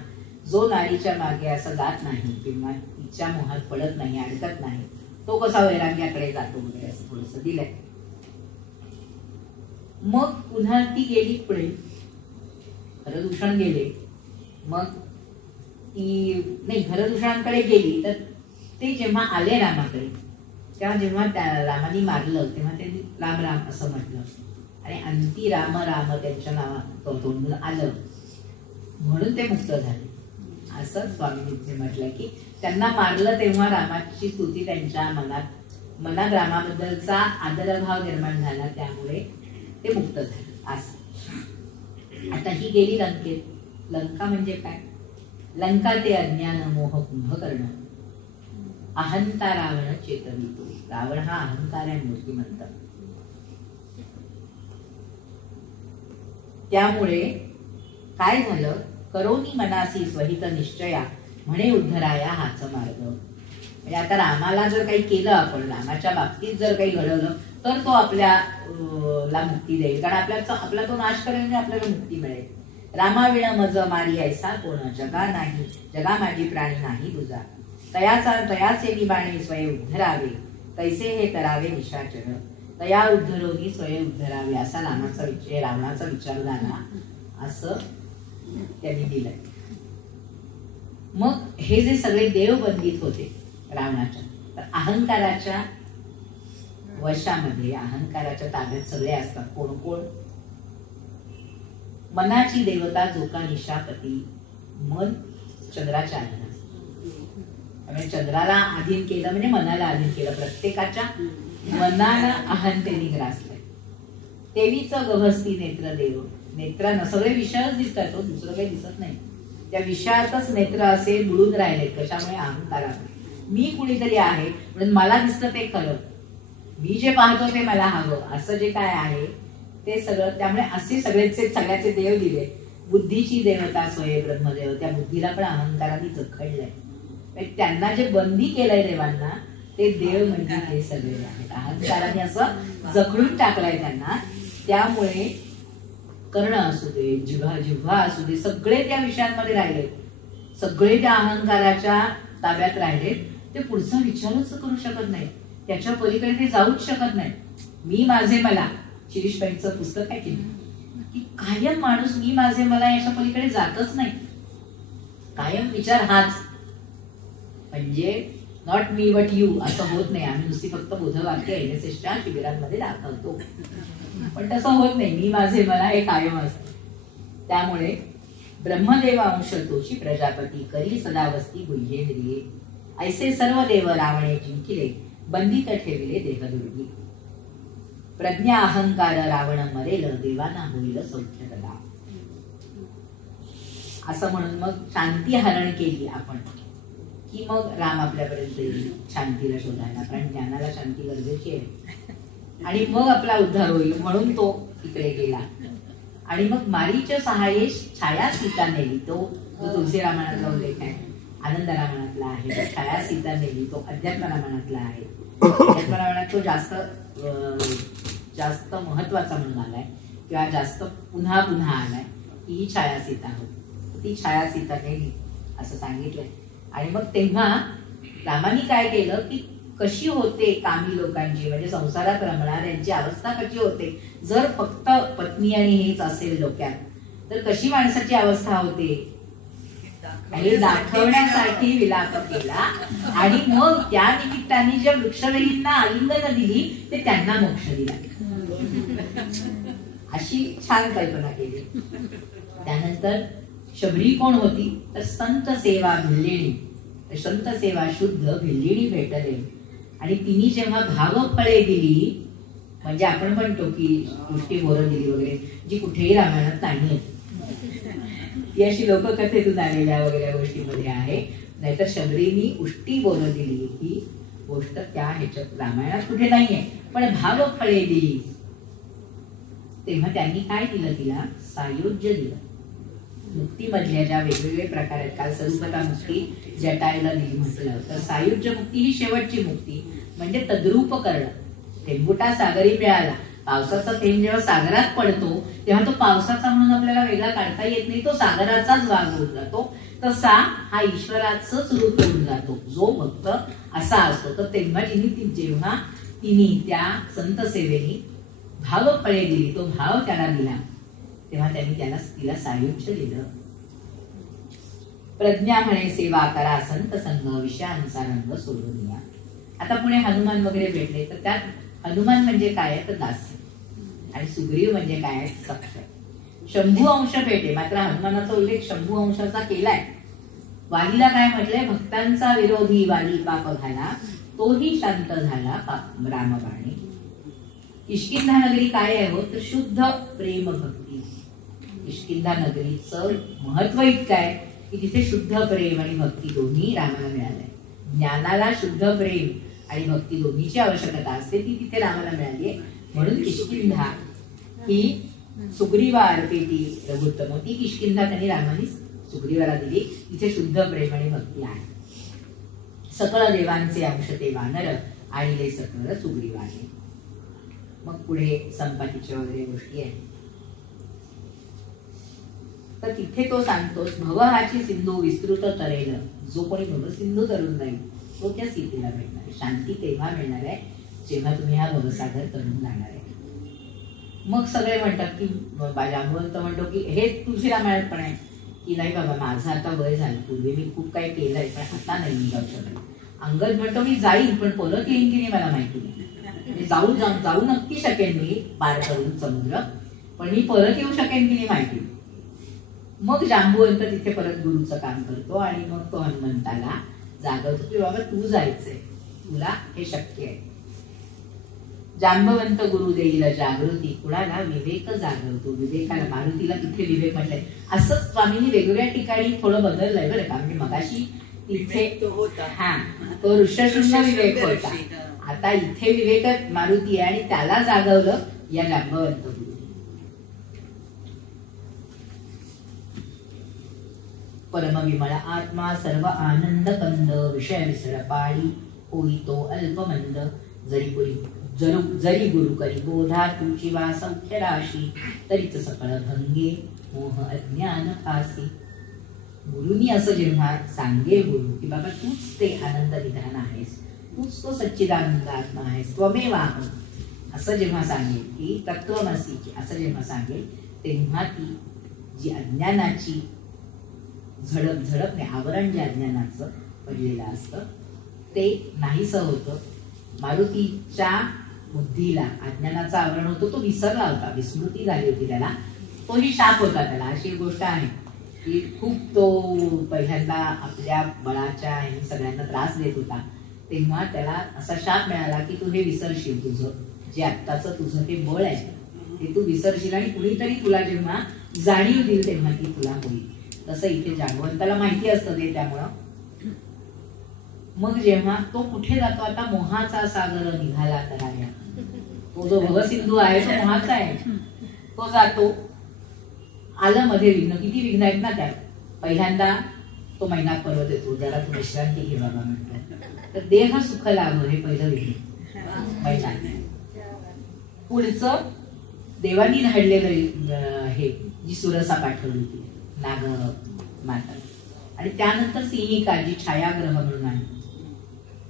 जो नारीच्या मागे असं जात नाही किंवा तिच्या मोहात पडत नाही, अडकत नाही, तो कसा वैराग्याकडे जातो वगैरे असं थोडस दिलंय. मग पुन्हा ती गेली पुढे, घरदूषण गेले. मग ती नाही घरदूषणांकडे गेली, तर ते जेव्हा आले रामाकडे, तेव्हा जेव्हा रामाने मारलं तेव्हा त्यांनी राम राम असं म्हटलं, आणि अंती राम राम त्यांच्या तोंडून आलं म्हणून ते मुक्त झाले. असं स्वामींनी म्हटलंय की त्यांना मारलं तेव्हा रामाची स्तुती त्यांच्या मनात रामाबद्दलचा आदरभाव निर्माण झाला, त्यामुळे ते मुक्त झाले. असं आता ही गेली लंकेत. लंका म्हणजे काय, लंका ते अज्ञान मोह कुंभकर्ण, अहंता रावण चेतवितो. रावण हा अहंकार आहे, मूर्तिमंत. त्यामुळे काय झालं, करोनी मनासी स्वहित निश्चया, म्हणे उद्धराया हाच मार्ग. म्हणजे आता रामाला जर काही केलं आपण, रामाच्या बाबतीत जर काही घडवलं, तर तो आपल्याला मुक्ती देईल, कारण आपला तो नाश करेल म्हणजे आपल्याला मुक्ती मिळेल. रामाविण मज मारी ऐसा कोण, जगा नाही जगा माझी प्राणी नाही तुझा. तयाचे निबाणे स्वय उद्धरावे, कैसे हे करावे निशाचर. तया उद्धरोनी स्वय उद्धरावे, असा रावणाचा विचार झाला, असं त्यांनी दिलंय. मग हे जे सगळे देव बंदित होते रावणाच्या, तर अहंकाराच्या वशामध्ये, अहंकाराच्या ताब्यात सगळे असतात. कोण कोण, मनाची देवता जोका निशापती, मन चंद्राच्या अधीन असते. त्यामुळे चंद्राला अधीन केलं म्हणजे मनाला अधीन केलं. प्रत्येकाच्या मनाला अहंतेने ग्रासलंय. तेवीच गभस्ती नेत्र देव, नेत्रांना सगळे विषयच दिसतात, तो दुसरं काही दिसत नाही. त्या विषयातच नेत्र असे बुडून राहिले. कशामुळे, अहंकारामुळे. मी कुणीतरी आहे म्हणून मला दिसतं ते खरं, मी जे पाहतो ते मला हवं, असं जे काय आहे ते सगळं. त्यामुळे असे सगळ्याचे देव दिले. बुद्धीची देवता स्वय ब्रह्मदेव, त्या बुद्धीला पण अहंकाराने जखडलंय. त्यांना जे बंदी केलंय देवांना, ते देव म्हणजे हे सगळे आहेत. अहंकाराने असं जखडून टाकलंय त्यांना. त्यामुळे कर्ण असू दे, जिव्हा असू दे, सगळे त्या विषयांमध्ये राहिले, सगळे त्या अहंकाराच्या ताब्यात राहिले. ते पुढचा विचारच करू शकत नाही, त्याच्या पलीकडे ते जाऊच शकत नाही. मी माझे मला, शिरीष पाईंचं पुस्तक आहे की कायम माणूस मी माझे मला याच्या पलीकडे जातच नाही. कायम विचार हाच, म्हणजे नॉट मी बट यू असं होत नाही. आम्ही नुसती फक्त बोधवाक्य एनएसएसच्या शिबिरांमध्ये दाखवतो, पण तसं होत नाही. मी माझे मला हे कायम असते. त्यामुळे ब्रह्मदेव अंश तोची प्रजापती, करी सदावस्ती गुह्येंद्रिये. ऐसे सर्व देव रावणे जिंकिले, बंदित ठेविले देहदुर्गी. प्रज्ञा अहंकार रावण मरेल, देवाना होईल सौख्य कला. असं म्हणून मग शांती हरण केली आपण, की मग राम आपल्यापर्यंत येईल शांतीला शोधायला, कारण ज्ञानाला शांती गरजेची आहे. आणि मग आपला उद्धार होईल म्हणून तो इकडे गेला. आणि मग मारीच्या सहाय्ये छाया सीता नेली. तो जो तुलसी रामायणातला उल्लेख आहे, आनंद रामायणातला आहे. तो छाया सीता नेली, तो अध्यात्म रामायणातला आहे. अध्यात्म रामायणात तो जास्त महत्वाचा म्हणून आलाय, किंवा जास्त पुन्हा पुन्हा आलाय, की ही छाया सीता होती. ती छाया सीता नेली असं सांगितलंय. आणि मग तेव्हा रामानी काय केलं, की कशी होते कामी लोकांची, म्हणजे संसारात रमणाऱ्यांची अवस्था कशी होते. जर फक्त पत्नी आणि हेच असेल डोक्यात, तर कशी माणसाची अवस्था होते. हे दाखवण्यासाठी विलाप केला आणि मग त्या निमित्ताने ज्या वृक्षवेलींना आलिंगन दिली ते त्यांना मोक्ष दिला. अशी छान कल्पना केली. त्यानंतर शबरी कोण होती तर संत सेवा भिल्लिणी, संत सेवा शुद्ध भिल्लिणी भेटले. आणि तिने जेव्हा भावफळे दिली, म्हणजे आपण म्हणतो की पुष्टी बोरं दिली वगैरे, जी कुठेही रामायणात नाही, ती अशी लोककथेतून आलेल्या वगैरे गोष्टीमध्ये आहे. नाहीतर शबरीनी उष्टी बोरं दिली ही गोष्ट त्या ह्याच्यात रामायणात कुठे नाहीये. पण भावफळे दिली तेव्हा त्यांनी काय दिलं तिला? सायुज्य दिलं. मुक्तीमधल्या ज्या वेगवेगळे प्रकार आहेत, काल स्वरूपता मुक्ती जटायला दिली म्हटलं, तर सायुज्य मुक्ती ही शेवटची मुक्ती, म्हणजे तद्रूप करणं. थेंबुटा सागरी मिळाला. पावसाचा थेंब जेव्हा सागरात पडतो तेव्हा तो पावसाचा म्हणून आपल्याला वेगळा काढता येत नाही, तो सागराचाच भाग होऊन जातो. तसा हा ईश्वराचंच रूप होऊन जातो जो भक्त असा असतो. तर तेव्हा जेव्हा तिने त्या संत सेवेनी भावफळे दिली, तो भाव त्याला दिला, तेव्हा त्यांनी तिला सायुज्य दिलं. प्रज्ञा म्हणे सेवा करा संत संग, विषयांचा रंग सोडून या. आता पुढे हनुमान वगैरे भेटले, तर त्यात हनुमान म्हणजे काय आहे तर दास्य, आणि सुग्रीव म्हणजे काय आहे सख्य. शंभू अंश भेटे, मात्र हनुमानाचा उल्लेख शंभू अंशाचा केलाय. वालीला काय म्हटलंय? भक्तांचा विरोधी वाली पाप घाला, तोही शांत झाला रामबाणी. किष्किंधा नगरी काय आहे हो तर शुद्ध प्रेम भक्ती. किष्किंधा नगरीचं महत्व इतकं आहे की तिथे शुद्ध प्रेम आणि भक्ती दोन्ही रामाला मिळालंय. ज्ञानाला शुद्ध प्रेम आणि भक्ती दोन्हीची आवश्यकता असते, ती तिथे रामाला मिळाली आहे. म्हणून किष्किंधा ही सुग्रीवा अर्पेती रघुत्तम, ती किष्किंधा त्यांनी रामाने सुग्रीवाला दिली. तिथे शुद्ध प्रेम आणि भक्ती आहे. सकळ देवांचे अंश ते वानर, आणले सकळ सुग्रीवाने. मग पुढे संपातीच्या वगैरे गोष्टी आहेत. तर तिथे तो सांगतोस भवहाची सिंधू विस्तृत तरेल, जो कोणी भवसिंधू तरून जाईल तो त्या सीतेला भेटणार. शांती तेव्हा मिळणार आहे जेव्हा तुम्ही हा भवसागर तरून जाणार आहे. मग सगळे म्हणतात की जांबुवंत म्हणतो की हे तुझी रामायण पण आहे की नाही बाबा, माझं आता वय झालं, पूर्वी मी खूप काही केलंय पण आता नाही मी जाऊ शकत. अंगद म्हणतो मी जाईन पण परत येईन की नाही मला माहिती नाही. जाऊ नक्की शकेन मी पार करून समुद्र, पण मी परत येऊ शकेन की नाही माहिती. मग जांबुवंत तिथे परत गुरुचं काम करतो आणि मग तो हनुमंताला जागवतो की बाबा तू जायचंय, तुला हे शक्य आहे. जांबवंत गुरु देईल जागृती, कुणाला विवेक जागवतो. विवेकाला, मारुतीला तिथे विवेक म्हटलंय. असंच स्वामींनी वेगवेगळ्या ठिकाणी थोडं बदललंय बरं का. म्हणजे मगाशी तिथे हा तो ऋषशृंग विवेक होता, आता इथे विवेक मारुती आहे आणि त्याला जागवलं या जांबवंत गुरु. परम विमळ आत्मा सर्व आनंद कंद, विषय विसर पाळी होई तो अल्पमंद. जरी गुरु करी बोधा तुझी वा सौख्य राशी, तरीच सकळ भंगे मोह अज्ञान फासी. गुरुनी असं जेव्हा सांगे गुरु की बाबा तूच ते आनंद निधान आहेस, तूच तो सच्चिदानंद आत्मा आहेस, त्वमेवाहम, असं जेव्हा सांगेल की तत्वमसी असं जेव्हा सांगेल, तेव्हा ती जी अज्ञानाची झडप नाही, आवरण जे अज्ञानाचं पडलेलं असतं ते नाहीसं होतं. मारुतीच्या बुद्धीला अज्ञानाचं आवरण होतं, तो विसरला होता, विस्मृती झाली होती त्याला, तोही शाप होता त्याला. अशी एक गोष्ट आहे की खूप तो पहिल्यांदा आपल्या बळाच्या आणि सगळ्यांना त्रास देत होता, तेव्हा त्याला असा शाप मिळाला की तू हे विसरशील, तुझं जे आत्ताचं तुझं हे बळ आहे ते तू विसरशील आणि कुणीतरी तुला जेव्हा जाणीव देईल तेव्हा ती तुला होईल. तसं इथे जागवंताला माहिती असतं ते, त्यामुळं मग जेव्हा तो कुठे जातो, आता मोहाचा सागर निघाला कराया, तो जो भवसिंधू आहे तो मोहाचा आहे, तो जातो. आलं मध्ये विघ्न, किती विघ्न आहेत ना त्यात. पहिल्यांदा तो मैनाक पर्वत येतो, जरा तू विश्रांती घे बाबा म्हणतो, तर देह सुख लाभ हे पहिलं विघ्न मैनाक. पुढचं देवानी धाडलेलं हे जी सुरसा पाठवली होती नाग माता, आणि त्यानंतर सिंहिका जी छायाग्रह म्हणून आहे.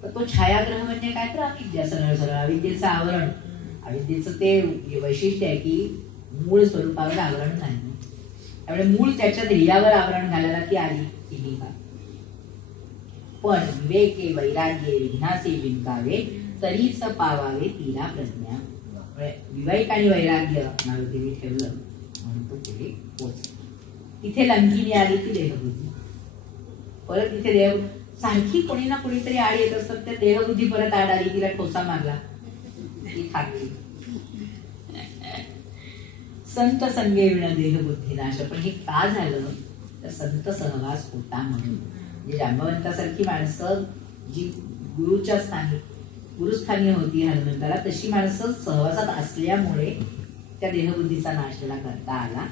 तर तो छायाग्रह म्हणजे काय तर अविद्या, सरळ सरळ अविद्येचं आवरण. अविद्येचं ते वैशिष्ट्य आहे की मूळ स्वरूपावर आवरण नाही, त्यामुळे मूळ त्याच्या ध्येयावर आवरण घालायला ती आली तिन्ही पण विवेके वैराग्ये विघ्नासे जिंकावे तरीच पावावे तिला प्रज्ञा. विवेक आणि वैराग्य मारुतीने ठेवलं म्हणून तो पुढे पोचला. तिथे लंकिनी आली ती देहबुद्धी. परत तिथे देव सारखी कोणी ना कोणीतरी आड येत असतात. त्या देहबुद्धी परत आड आली, तिला ठोसा मारला, ती थांबली. संत संगे विण देहबुद्धी नाश. पण हे का झालं तर संत सहवास होता म्हणून. म्हणजे जांबवंतासारखी माणसं जी गुरुच्या स्थानी गुरुस्थानी होती हनुमंताला, तशी माणसं सहवासात असल्यामुळे त्या देहबुद्धीचा नाश त्याला करता आला.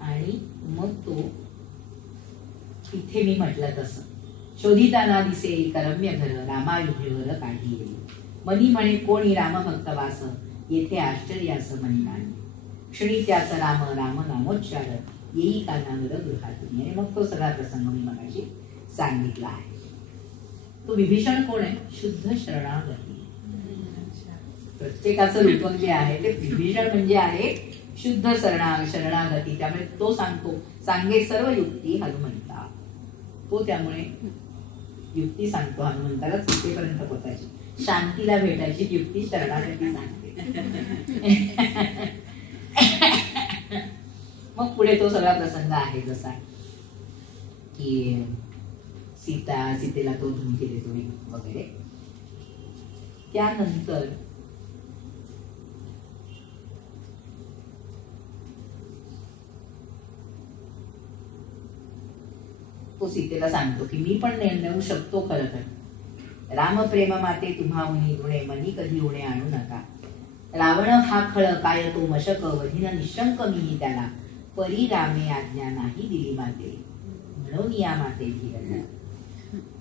आणि मग तो इथे मी म्हटलं तसं शोधिताना दिसे करम्य घर रामायुधेवर काढी येईल. मनी म्हणे कोणी रामभक्त वास येथे आश्चर्य असं मनी माने. क्षणी त्याचा राम राम नामोच्चार येई कानावर गृहातून. आणि मग तो सगळा प्रसंग मी मगाशी सांगितला आहे. तो विभीषण कोण आहे? शुद्ध शरणागती. प्रत्येकाचं रूपक जे आहे ते विभीषण म्हणजे आहे शुद्ध शरणागती. त्यामुळे तो सांगे सर्व युक्ती हनुमंता. तो त्यामुळे युक्ती सांगतो हनुमंताला सीतेपर्यंत पोहोचायची, शांतीला भेटायची युक्ती शरणागती सांगते. मग पुढे तो सगळा प्रसंग आहे जसा की सीतेला तो धमकी देतो वगैरे. त्यानंतर तो सीतेला सांगतो की मी पण नेऊ शकतो खरं तर. राम प्रेम माते तुम्हा उनी गुणे मनी कधी उणे आणू नका. रावण हा खळ काय तो मशक वधीन निशंक मीही त्याला. परी रामे आज्ञा नाही दिली माते म्हणून या माते धीर.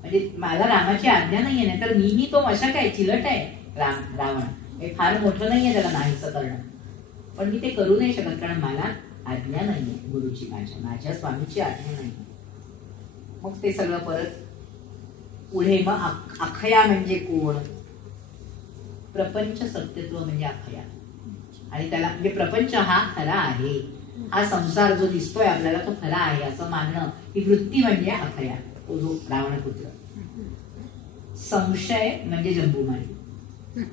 म्हणजे मला रामाची आज्ञा नाहीये, नाही तर मीही तो मशक आहे, चिलट आहे रावण. हे फार मोठं नाहीये त्याला नाहीचं करणं, पण मी ते करू नाही शकत कारण मला आज्ञा नाहीये गुरुची, माझ्या स्वामीची आज्ञा नाही. मग ते सगळं परत पुढे. मग अखया म्हणजे कोण? प्रपंच सत्यत्व म्हणजे अखया. आणि त्याला म्हणजे प्रपंच हा खरा आहे, हा संसार जो दिसतोय आपल्याला तो खरा आहे असं मानणं, ही वृत्ती म्हणजे अखया, तो जो रावणपुत्र. संशय म्हणजे जंबूमाळी.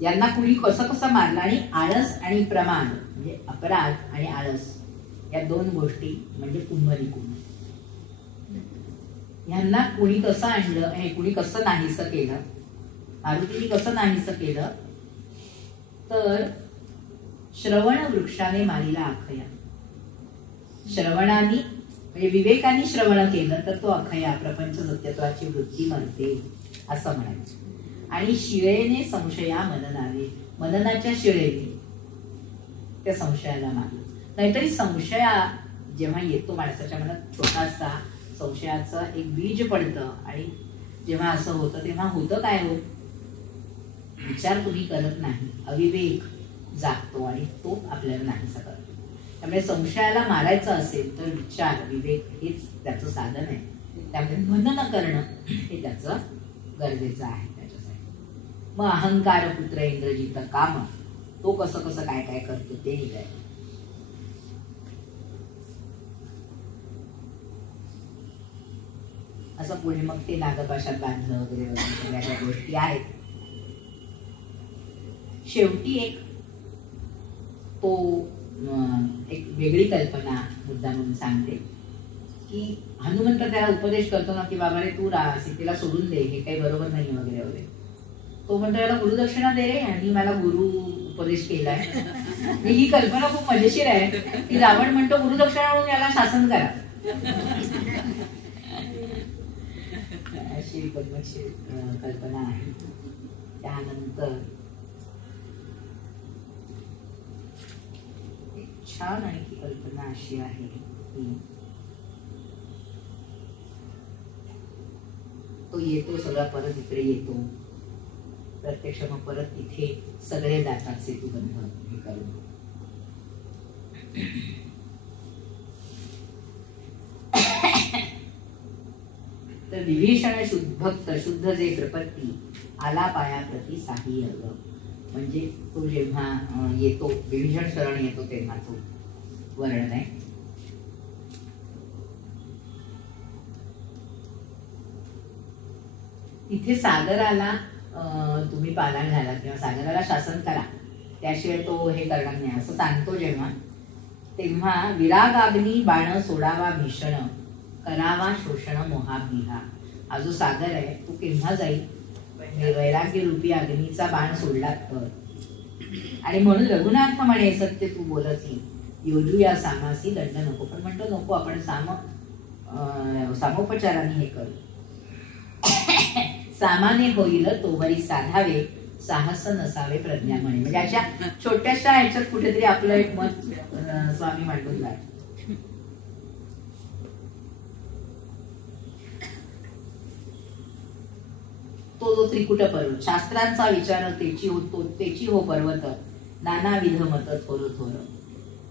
यांना कुणी कसं कसं मारलं. आणि आळस आणि प्रमाण म्हणजे अपराध आणि आळस या दोन गोष्टी म्हणजे कुंभनिकुंभ. ह्यांना कुणी कसं आणलं, हे कुणी कसं नाहीसं केलं, मारुतीने कसं नाहीसं केलं तर श्रवण वृक्षाने मारिला अखया. श्रवणाने म्हणजे विवेकाने श्रवण केलं तर तो अखया प्रपंच सत्यत्वाची वृत्ती मरते असं म्हणायचं. आणि शिळेने संशया मननाने, मननाच्या शिळेने त्या संशयाला मारलं. नाहीतरी संशया जेव्हा येतो माणसाच्या मनात छोटासा संशयाचं एक बीज पडतं आणि जेव्हा असं होतं तेव्हा होतं काय हो, विचार तुम्ही करत नाही, अविवेक जागतो आणि तो आपल्याला नाहीसा करतो. त्यामुळे संशयाला मारायचं असेल तर विचार विवेक हेच त्याचं साधन आहे. त्यामुळे मनन करणं हे त्याचं गरजेचं आहे त्याच्यासाठी. मग अहंकार पुत्र इंद्रजित काम, तो कसं कसं काय काय करतो ते निघाय. असं पुढे मग ते नागपाशात बांधलं वगैरे वगैरे सगळ्या ज्या गोष्टी आहेत. शेवटी एक तो एक वेगळी कल्पना मुद्दा म्हणून सांगते की हनुमंत त्याला उपदेश करतो ना की बाबा रे तू सीतेला सोडून दे, हे काही बरोबर नाही वगैरे वगैरे. तो म्हणतो याला गुरुदक्षिणा दे रे, आणि मला गुरु उपदेश केलाय. ही कल्पना खूप मजेशीर आहे की रावण म्हणतो गुरुदक्षिणा म्हणून याला शासन करा. अशी पद्मश्री कल्पना आहे. त्यानंतर एक छान आणखी कल्पना अशी आहे की तो येतो सगळा परत इकडे येतो प्रत्यक्ष. मग परत इथे सगळे जातात सेतुबंध हे करून. तर विभीषण शुद्धभक्त शुद्ध जे प्रपत्ती आला पाया प्रती साही अग. म्हणजे तो जेव्हा येतो विभीषण शरण येतो तेव्हा तो वर्णन आहे. तिथे सागराला तुम्ही पालान घाला किंवा सागराला शासन करा, त्याशिवाय तो हे करणार नाही असं सांगतो जेव्हा, तेव्हा विरागाग्नी बाण सोडावा भीषण, करावा शोषण मोहाबिहा. हा जो सागर आहे तो केव्हा जाईल, वैराग्य रूपी अग्नीचा बाण सोडला तर. आणि म्हणून रघुनाथ म्हणे सत्य तू बोलसी, योजूया सामासी दंड नको. पण म्हणतो नको, आपण सामोपचाराने हे करू. सामान्य होईल तोवरी साधावे, साहस नसावे प्रज्ञा म्हणे. म्हणजे अशा छोट्याशा ह्याच्यात कुठेतरी आपलं एक मत स्वामी मांडून आहे. तो जो त्रिकुट पर्वत, शास्त्रांचा विचार तेची हो पर्वत, नानाविध मत थोर थोर,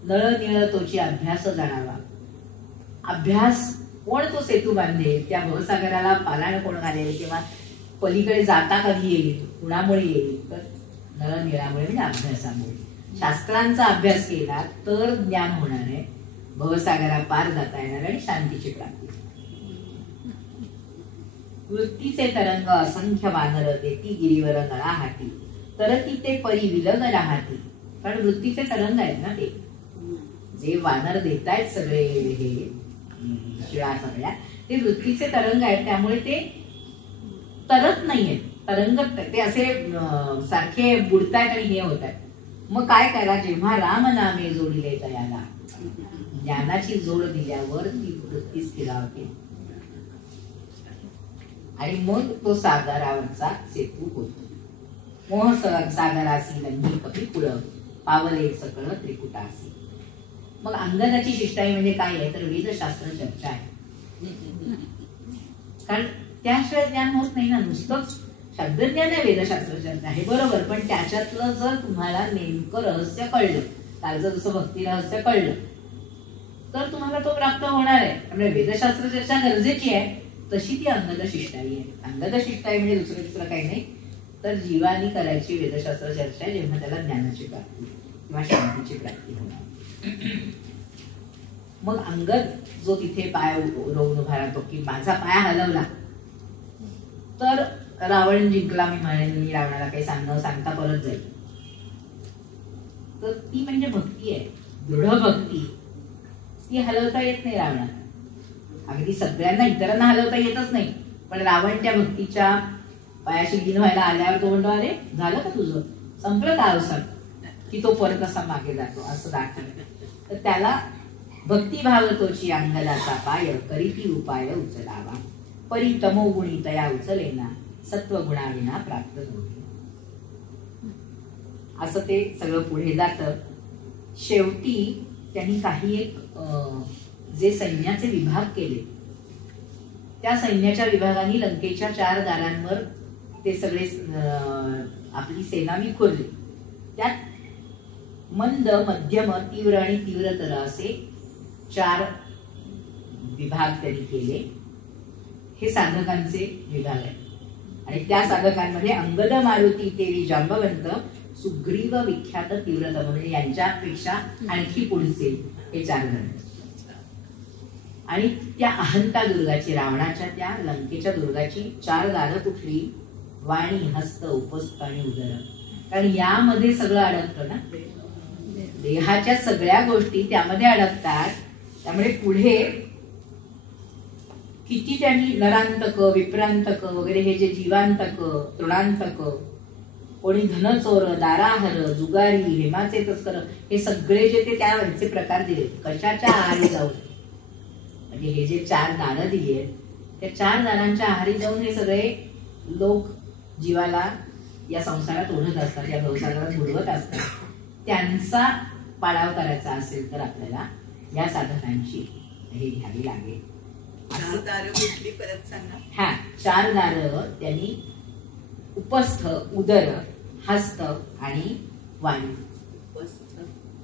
नळ निळ तोची अभ्यास जाणावा. अभ्यास कोण तो सेतू बांधे, त्या भवसागराला पालाण कोण घालेल, किंवा पलीकडे जाता कधी येईल, कुणामुळे येईल, तर नळ निळामुळे म्हणजे अभ्यासामुळे. शास्त्रांचा अभ्यास केला तर ज्ञान होणार आहे, भवसागरा पार जाता येणार आणि शांतीची प्राप्ती. वृत्तीचे तरंग असंख्य वानर देती गिरीवर नळा हाती, तर ती ते परी विलग राहती. कारण वृत्तीचे तरंग आहेत ना, ते जे वानर देतायत सगळे हे शिळा सगळ्या, ते वृत्तीचे तरंग आहेत, त्यामुळे ते तरत नाहीयेत, तरंगत ते असे सारखे बुडतायत आणि हे होत आहेत. मग काय करा, जेव्हा राम नामे जोडिले तयाला, ज्ञानाची जोड दिल्यावर ती वृत्ती स्थिरावते आणि मग तो सागरावरचा सेतू होतो. मोह सागरासी लंघी कपी कुळ, पावले सकळ त्रिकुटासी. मग अंगदाची शिष्टाई म्हणजे काय आहे, तर वेदशास्त्र चर्चा आहे. कारण त्याशिवाय ज्ञान होत नाही ना, नुसतंच शब्दज्ञान आहे, वेदशास्त्र चर्चा आहे बरोबर, पण त्याच्यातलं जर तुम्हाला नेमकं रहस्य कळलं, कालचं जसं भक्ती रहस्य कळलं, तर तुम्हाला तो प्राप्त होणार आहे. त्यामुळे वेदशास्त्र चर्चा गरजेची आहे, तशी ती अंगद शिष्टाई आहे. अंगद शिष्टाई म्हणजे दुसरं काही नाही, तर जीवानी करायची वेदशास्त्र चर्चा, जेव्हा त्याला ज्ञानाची प्राप्ती किंवा शांतीची प्राप्ती होणार. मग अंगद जो तिथे पाय रोवून उभा राहतो की माझा पाय हलवला तर रावण जिंकला, मी म्हणेन, मी रावणाला काही सांगता परत जाईल. तर ती म्हणजे भक्ती आहे, दृढ भक्ती. ती हलवता येत नाही रावणाला. अगदी सगळ्यांना इतरांना हलवता येतच नाही, पण रावण त्या भक्तीच्या पायाशी लीन व्हायला आल्यावर तो म्हणतो, अरे झालं का तुझं, संपलं का अवसर, की तो परत असा मागे जातो असं दाखवलं. तर त्याला भक्तिभाव तोची अंगदाचा पाय, करीती उपाय उचलावा, परी तमोगुणी तया उचलेना, सत्वगुणाविना प्राप्त होते. असं ते सगळं पुढे जातं. शेवटी त्यांनी काही एक जे सैन्याचे विभाग केले, त्या सैन्याच्या विभागांनी लंकेच्या 4 दारांवर ते सगळे आपली सेना विखुरली. त्यात मंद, मध्यम, तीव्र आणि तीव्रतर असे 4 विभाग त्यांनी केले. हे साधकांचे विभाग आहेत. आणि त्या साधकांमध्ये अंगद, मारुती, देवी, जांबवंत, सुग्रीव, विख्यात, तीव्रतम म्हणजे यांच्यापेक्षा आणखी पुढचे हे 4 जण. आणि त्या अहंता दुर्गाची, रावणाच्या त्या लंकेच्या दुर्गाची 4 दारं कुठली, वाणी, हस्त, उपस्थ आणि उदर. कारण यामध्ये सगळं अडकतं ना, देहाच्या सगळ्या गोष्टी त्यामध्ये अडकतात. त्यामुळे पुढे किती त्यांनी नरांतक, विप्रांतक वगैरे हे जे जीवांतक, तृणांतक, कोणी धनचोर, दाराहर, जुगारी, हेमाचे तस्कर, हे सगळे जे ते त्याचे प्रकार दिले. कशाच्या आहारी जाऊन, म्हणजे हे जे 4 दारं दिली आहेत, त्या 4 दारांच्या आहारी जाऊन हे सगळे लोक जीवाला या संसारात ओढत असतात, या भवसागरात बुडवत असतात. त्यांचा पाडाव करायचा असेल तर आपल्याला या साधनांची हे घ्यावी लागेल. परत सांगा. हा 4 दारं त्यांनी उपस्थ, उदर, हस्त आणि वाणी.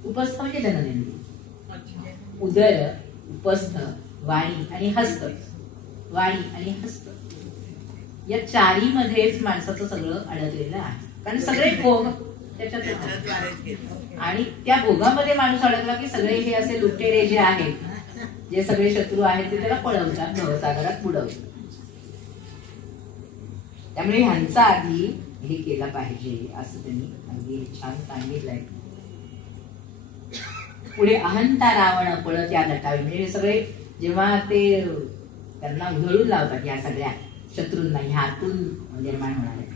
उपस्थ म्हणजे जननेंद्रिय, उदर, उपस्थ, वाणी आणि हस्त. वाणी आणि हस्त या 4ही मध्येच माणसाचं सगळं अडकलेलं आहे. कारण सगळे भोग त्याच्यात, आणि त्या भोगामध्ये माणूस अडकला की सगळे हे असे लुटेरे जे आहेत, जे सगळे शत्रू आहेत, ते त्याला पळवतात, भवसागरात बुडवतात. त्यामुळे ह्यांचा आधी हे केलं पाहिजे असं त्यांनी अगदी छान सांगितलंय. पुढे अहंता रावण पळत या नटावी, म्हणजे हे सगळे जेव्हा ते त्यांना उधळून लावतात या सगळ्या शत्रूंना ह्यातून निर्माण होणार आहे,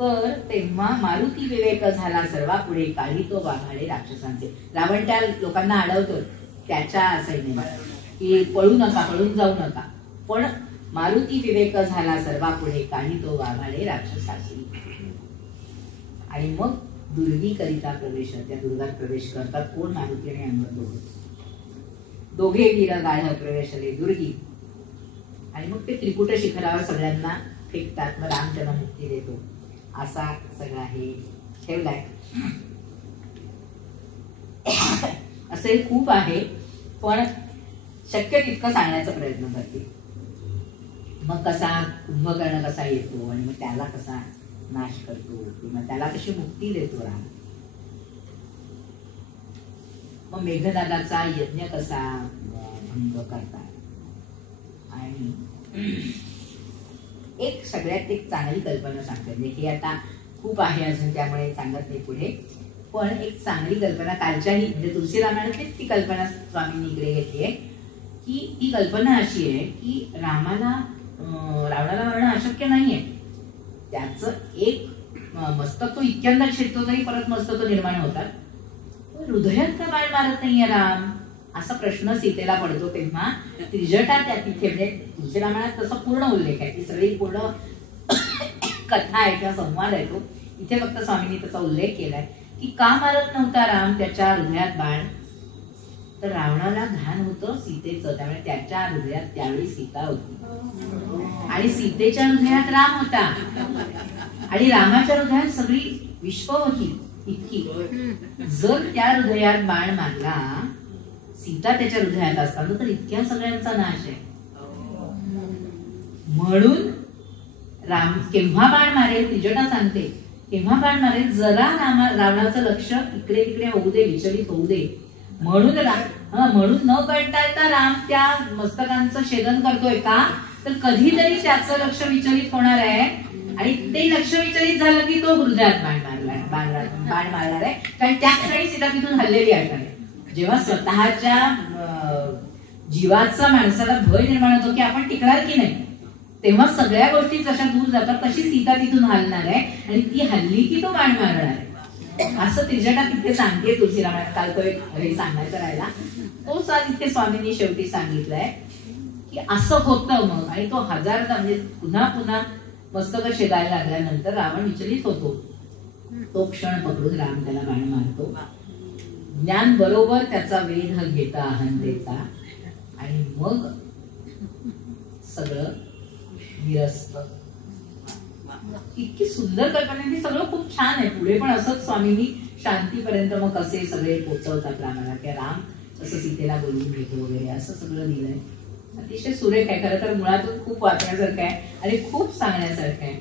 तर तेव्हा मारुती विवेक झाला सर्वा पुढे काढी तो वाघाडे राक्षसांचे. रावण त्या लोकांना अडवतो त्याच्या सैन्याला की पळू नका, पळून जाऊ नका, पण मारुती विवेक झाला सर्वा पुढे काढी तो वाघाडे राक्षसाची. आणि मग दुर्गी करिता प्रवेश, त्या दुर्गात प्रवेश करतात कोण? मारुती आणि अंगद दोघे वीर गाढ प्रवेशले दुर्गी. आणि मग ते त्रिकुट शिखरावर सगळ्यांना फेकतात, मग राम त्यांना मुक्ती देतो. असा सगळा हे ठेवलाय. असे खूप आहे, पण शक्य तितकं सांगण्याचा प्रयत्न करते. मग कसा कुंभकर्ण कसा येतो आणि मग त्याला कसा नाश करतो किंवा त्याला कशी मुक्ती देतो राम. मग मेघनादाचा यज्ञ कसा भंग करतात. आणि एक सगळ्यात एक चांगली कल्पना सांगतात, हे आता खूप आहे अजून त्यामुळे सांगत नाही पुढे, पण एक चांगली कल्पना कालच्याही म्हणजे तुलसी रामायणातलीच ती कल्पना स्वामींनी इकडे घेतली आहे. की ती कल्पना अशी आहे की रावणाला मारणं अशक्य नाहीये. त्याचं एक मस्तक तो इतक्यांदा छेदतो तरी परत मस्तक निर्माण होतात, हृदयात का बाळ मारत नाहीये राम असा प्रश्न सीतेला पडतो. तेव्हा त्रिजटा त्या तिथे म्हणजे तुलसी रामायणात तसा पूर्ण उल्लेख आहे, ती सगळी पूर्ण कथा आहे किंवा संवाद आहे तो. इथे फक्त स्वामींनी त्याचा उल्लेख केलाय की का मारत नव्हता राम त्याच्या हृदयात बाण. तर रावणाला घाण होतं सीतेचं, त्यामुळे त्याच्या हृदयात त्यावेळी सीता होती आणि सीतेच्या हृदयात राम होता आणि रामाच्या हृदयात सगळी विश्व होती इतकी. जर त्या हृदयात बाण मारला, सीता त्याच्या हृदयात असताना, तर इतक्या सगळ्यांचा नाश आहे. म्हणून राम केव्हा बाण मारेल, त्रिजटा सांगते केव्हा बाण मारेल, जरा रावणाचं लक्ष इकडे तिकडे होऊ दे, विचलित होऊ दे. म्हणून न कळता राम त्या मस्तकांचं छेदन करतोय का, तर कधीतरी त्याचं लक्ष विचलित होणार आहे आणि ते लक्ष विचलित झालं की तो हृदयात बाण मारणार आहे. कारण त्याच वेळी सीता तिथून हल्लेली असणार आहे. जेव्हा स्वतःच्या जीवाचा माणसाला भय निर्माण होतो की आपण टिकणार की नाही, तेव्हा सगळ्या गोष्टी जशा दूर जातात तशी सीता तिथून हलणार आहे आणि ती हल्ली की तो बाण मारणार आहे असं त्रिजटा तिथे सांगते तुलसी रामायणात. काल तो एक हे सांगायचा राहिला, तोच आज इथे स्वामींनी शेवटी सांगितलंय की असं होतं. मग आणि तो हजारदा म्हणजे पुन्हा पुन्हा मस्तक छेदायला लागल्यानंतर रावण विचलित होतो. तो क्षण पकडून राम त्याला बाण मारतो. ज्ञान बरोबर त्याचा वेध घेता अहंतेचा आणि मग सगळं विरस्त. इतकी सुंदर कल्पना, ती सगळं खूप छान आहे. पुढे पण असंच स्वामींनी शांतीपर्यंत मग कसे सगळे पोचवतात रामाला, की राम कसं सीतेला बोलवून घेतो वगैरे असं सगळं लिहिलंय. अतिशय सुरेख आहे. खरं तर मुळातून खूप वाचण्यासारखं आहे आणि खूप सांगण्यासारखं आहे,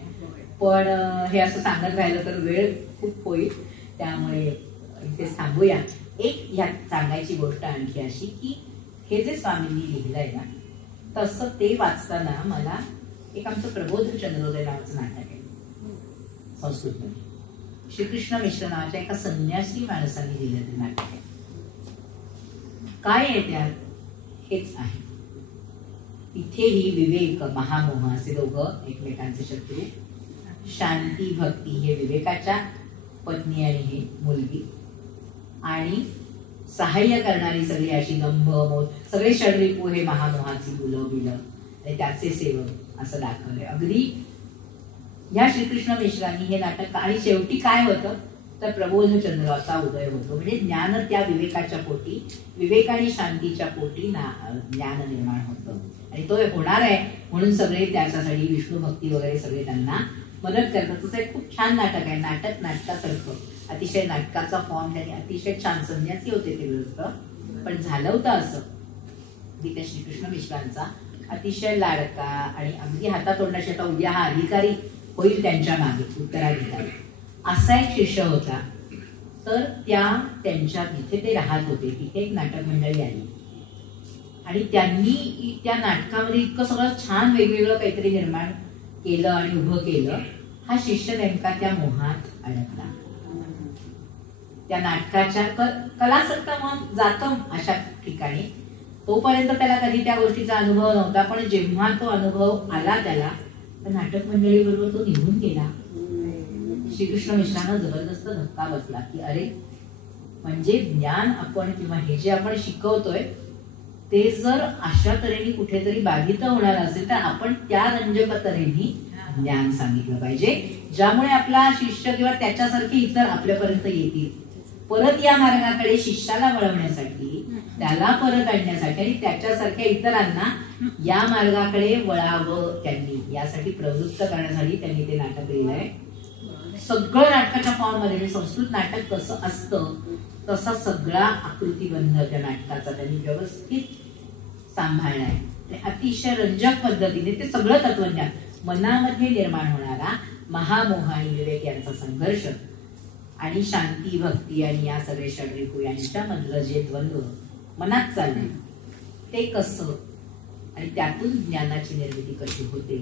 पण हे असं सांगत राहिलं तर वेळ खूप होईल, त्यामुळे इथे थांबूया. एक ह्यात सांगायची गोष्ट आणखी अशी की हे जे स्वामींनी लिहिलंय ना, तसं ते वाचताना मला एक आमचं प्रबोध चंद्रोदय नावाचं नाटक आहे संस्कृतमध्ये. श्रीकृष्ण मिश्र नावाच्या एका संन्यासी माणसाने लिहिलं ते नाटक आहे. काय आहे त्यात? हेच आहे, इथेही विवेक महामोह असे दोघं एकमेकांचे शत्रू. शांती भक्ती हे विवेकाच्या पत्नी आणि हे मुलगी, आणि सहाय्य करणारी सगळी अशी दंभ मोह सगळे षड्रिपू हे महामोहाची मुलं बिलं आणि त्याचे सेवक असं दाखवलंय अगदी ह्या श्रीकृष्ण मिश्रांनी हे नाटक. आणि शेवटी काय होतं तर प्रबोध चंद्राचा उदय होतो, म्हणजे ज्ञान त्या विवेकाच्या पोटी, विवेक आणि शांतीच्या पोटी ज्ञान निर्माण होतं आणि तो होणार आहे. म्हणून सगळे त्याच्यासाठी विष्णू भक्ती वगैरे सगळे त्यांना मदत करतात. तसं एक खूप छान नाटक आहे. नाटकासारखं अतिशय नाटकाचा फॉर्म त्यांनी अतिशय छान. संन्यासी होते ते व्यवस्थ, पण झालं होतं असं की त्या श्रीकृष्ण मिश्रांचा अतिशय लाडका आणि अगदी हातातोंडाशी आता उद्या हा अधिकारी होईल त्यांच्या मागे, उत्तराधिकारी असा एक शिष्य होता. तर त्यांच्या जिथे ते राहत होते तिथे एक नाटक मंडळी आली आणि त्यांनी त्या नाटकामध्ये इतकं सगळं छान वेगवेगळं काहीतरी निर्माण केलं आणि उभं केलं, हा शिष्य नेमका त्या मोहात अडकला. त्या नाटकाच्या कलासक्त मन जातं अशा ठिकाणी. तोपर्यंत त्याला कधी त्या गोष्टीचा अनुभव नव्हता, पण जेव्हा तो अनुभव आला त्याला, तर नाटक मंडळी बरोबर तो निघून गेला. श्रीकृष्ण मिश्रांना जबरदस्त धक्का बसला की अरे, म्हणजे ज्ञान आपण किंवा हे जे आपण शिकवतोय ते जर अशा तऱ्हेने कुठेतरी बाधित होणार असेल तर आपण त्या रंजक तऱ्हेने ज्ञान सांगितलं पाहिजे, ज्यामुळे आपला शिष्य किंवा त्याच्यासारखे इतर आपल्यापर्यंत येतील. परत या मार्गाकडे शिष्याला वळवण्यासाठी, त्याला परत आणण्यासाठी आणि त्याच्यासारख्या इतरांना या मार्गाकडे वळावं त्यांनी, यासाठी प्रवृत्त करण्यासाठी त्यांनी ते नाटक लिहिलंय. सगळं नाटकाच्या फॉर्म मध्ये, संस्कृत नाटक कसं असतं तसा सगळा आकृतीबंध त्या नाटकाचा त्यांनी व्यवस्थित सांभाळलाय. अतिशय रंजक पद्धतीने ते सगळं तत्वज्ञान, मनामध्ये निर्माण होणारा महामोह आणि विवेक यांचा संघर्ष आणि शांती, भक्ती आणि या सगळे षड्रिपू यांच्या मधलं जे द्वंद्व मनात चाललंय ते कसं आणि त्यातून ज्ञानाची निर्मिती कशी होते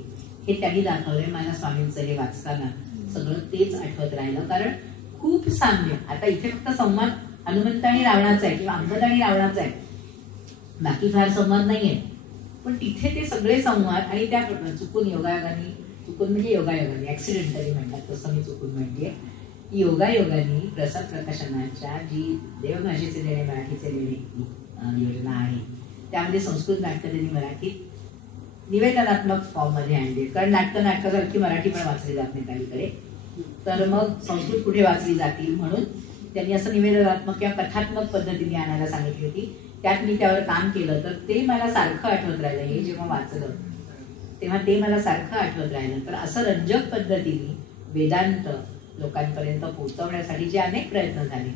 हे त्यांनी दाखवलंय. मला स्वामींचं हे वाचताना सगळं तेच आठवत राहिलं, कारण खूप साम्य. आता इथे फक्त संवाद हनुमंत आणि रावणाचा आहे किंवा अंगद आणि रावणाचा आहे, बाकी फार संवाद नाहीये, पण तिथे ते सगळे संवाद आणि त्या चुकून योगायोगाने, चुकून म्हणजे योगायोगाने, ऍक्सिडेंटली म्हणतात तसं मी चुकून म्हणते, योगायोगाने प्रसाद प्रकाशनाच्या जी देवभाषेचे देणे मराठीचे देणे योजना आहे त्यामध्ये संस्कृत नाटकं त्यांनी मराठीत निवेदनात्मक फॉर्म मध्ये आणली. कारण नाटकासारखी मराठी पण वाचली जात नाही अलीकडे, तर मग संस्कृत कुठे वाचली जातील म्हणून त्यांनी असं निवेदनात्मक किंवा कथात्मक पद्धतीने आणायला सांगितली होती. त्यात मी त्यावर काम केलं, तर ते मला सारखं आठवत राहिलं. हे जेव्हा वाचलं तेव्हा ते मला सारखं आठवत राहिलं. तर असं रंजक पद्धतीने वेदांत लोकांपर्यंत पोहोचवण्यासाठी जे अनेक प्रयत्न झाले,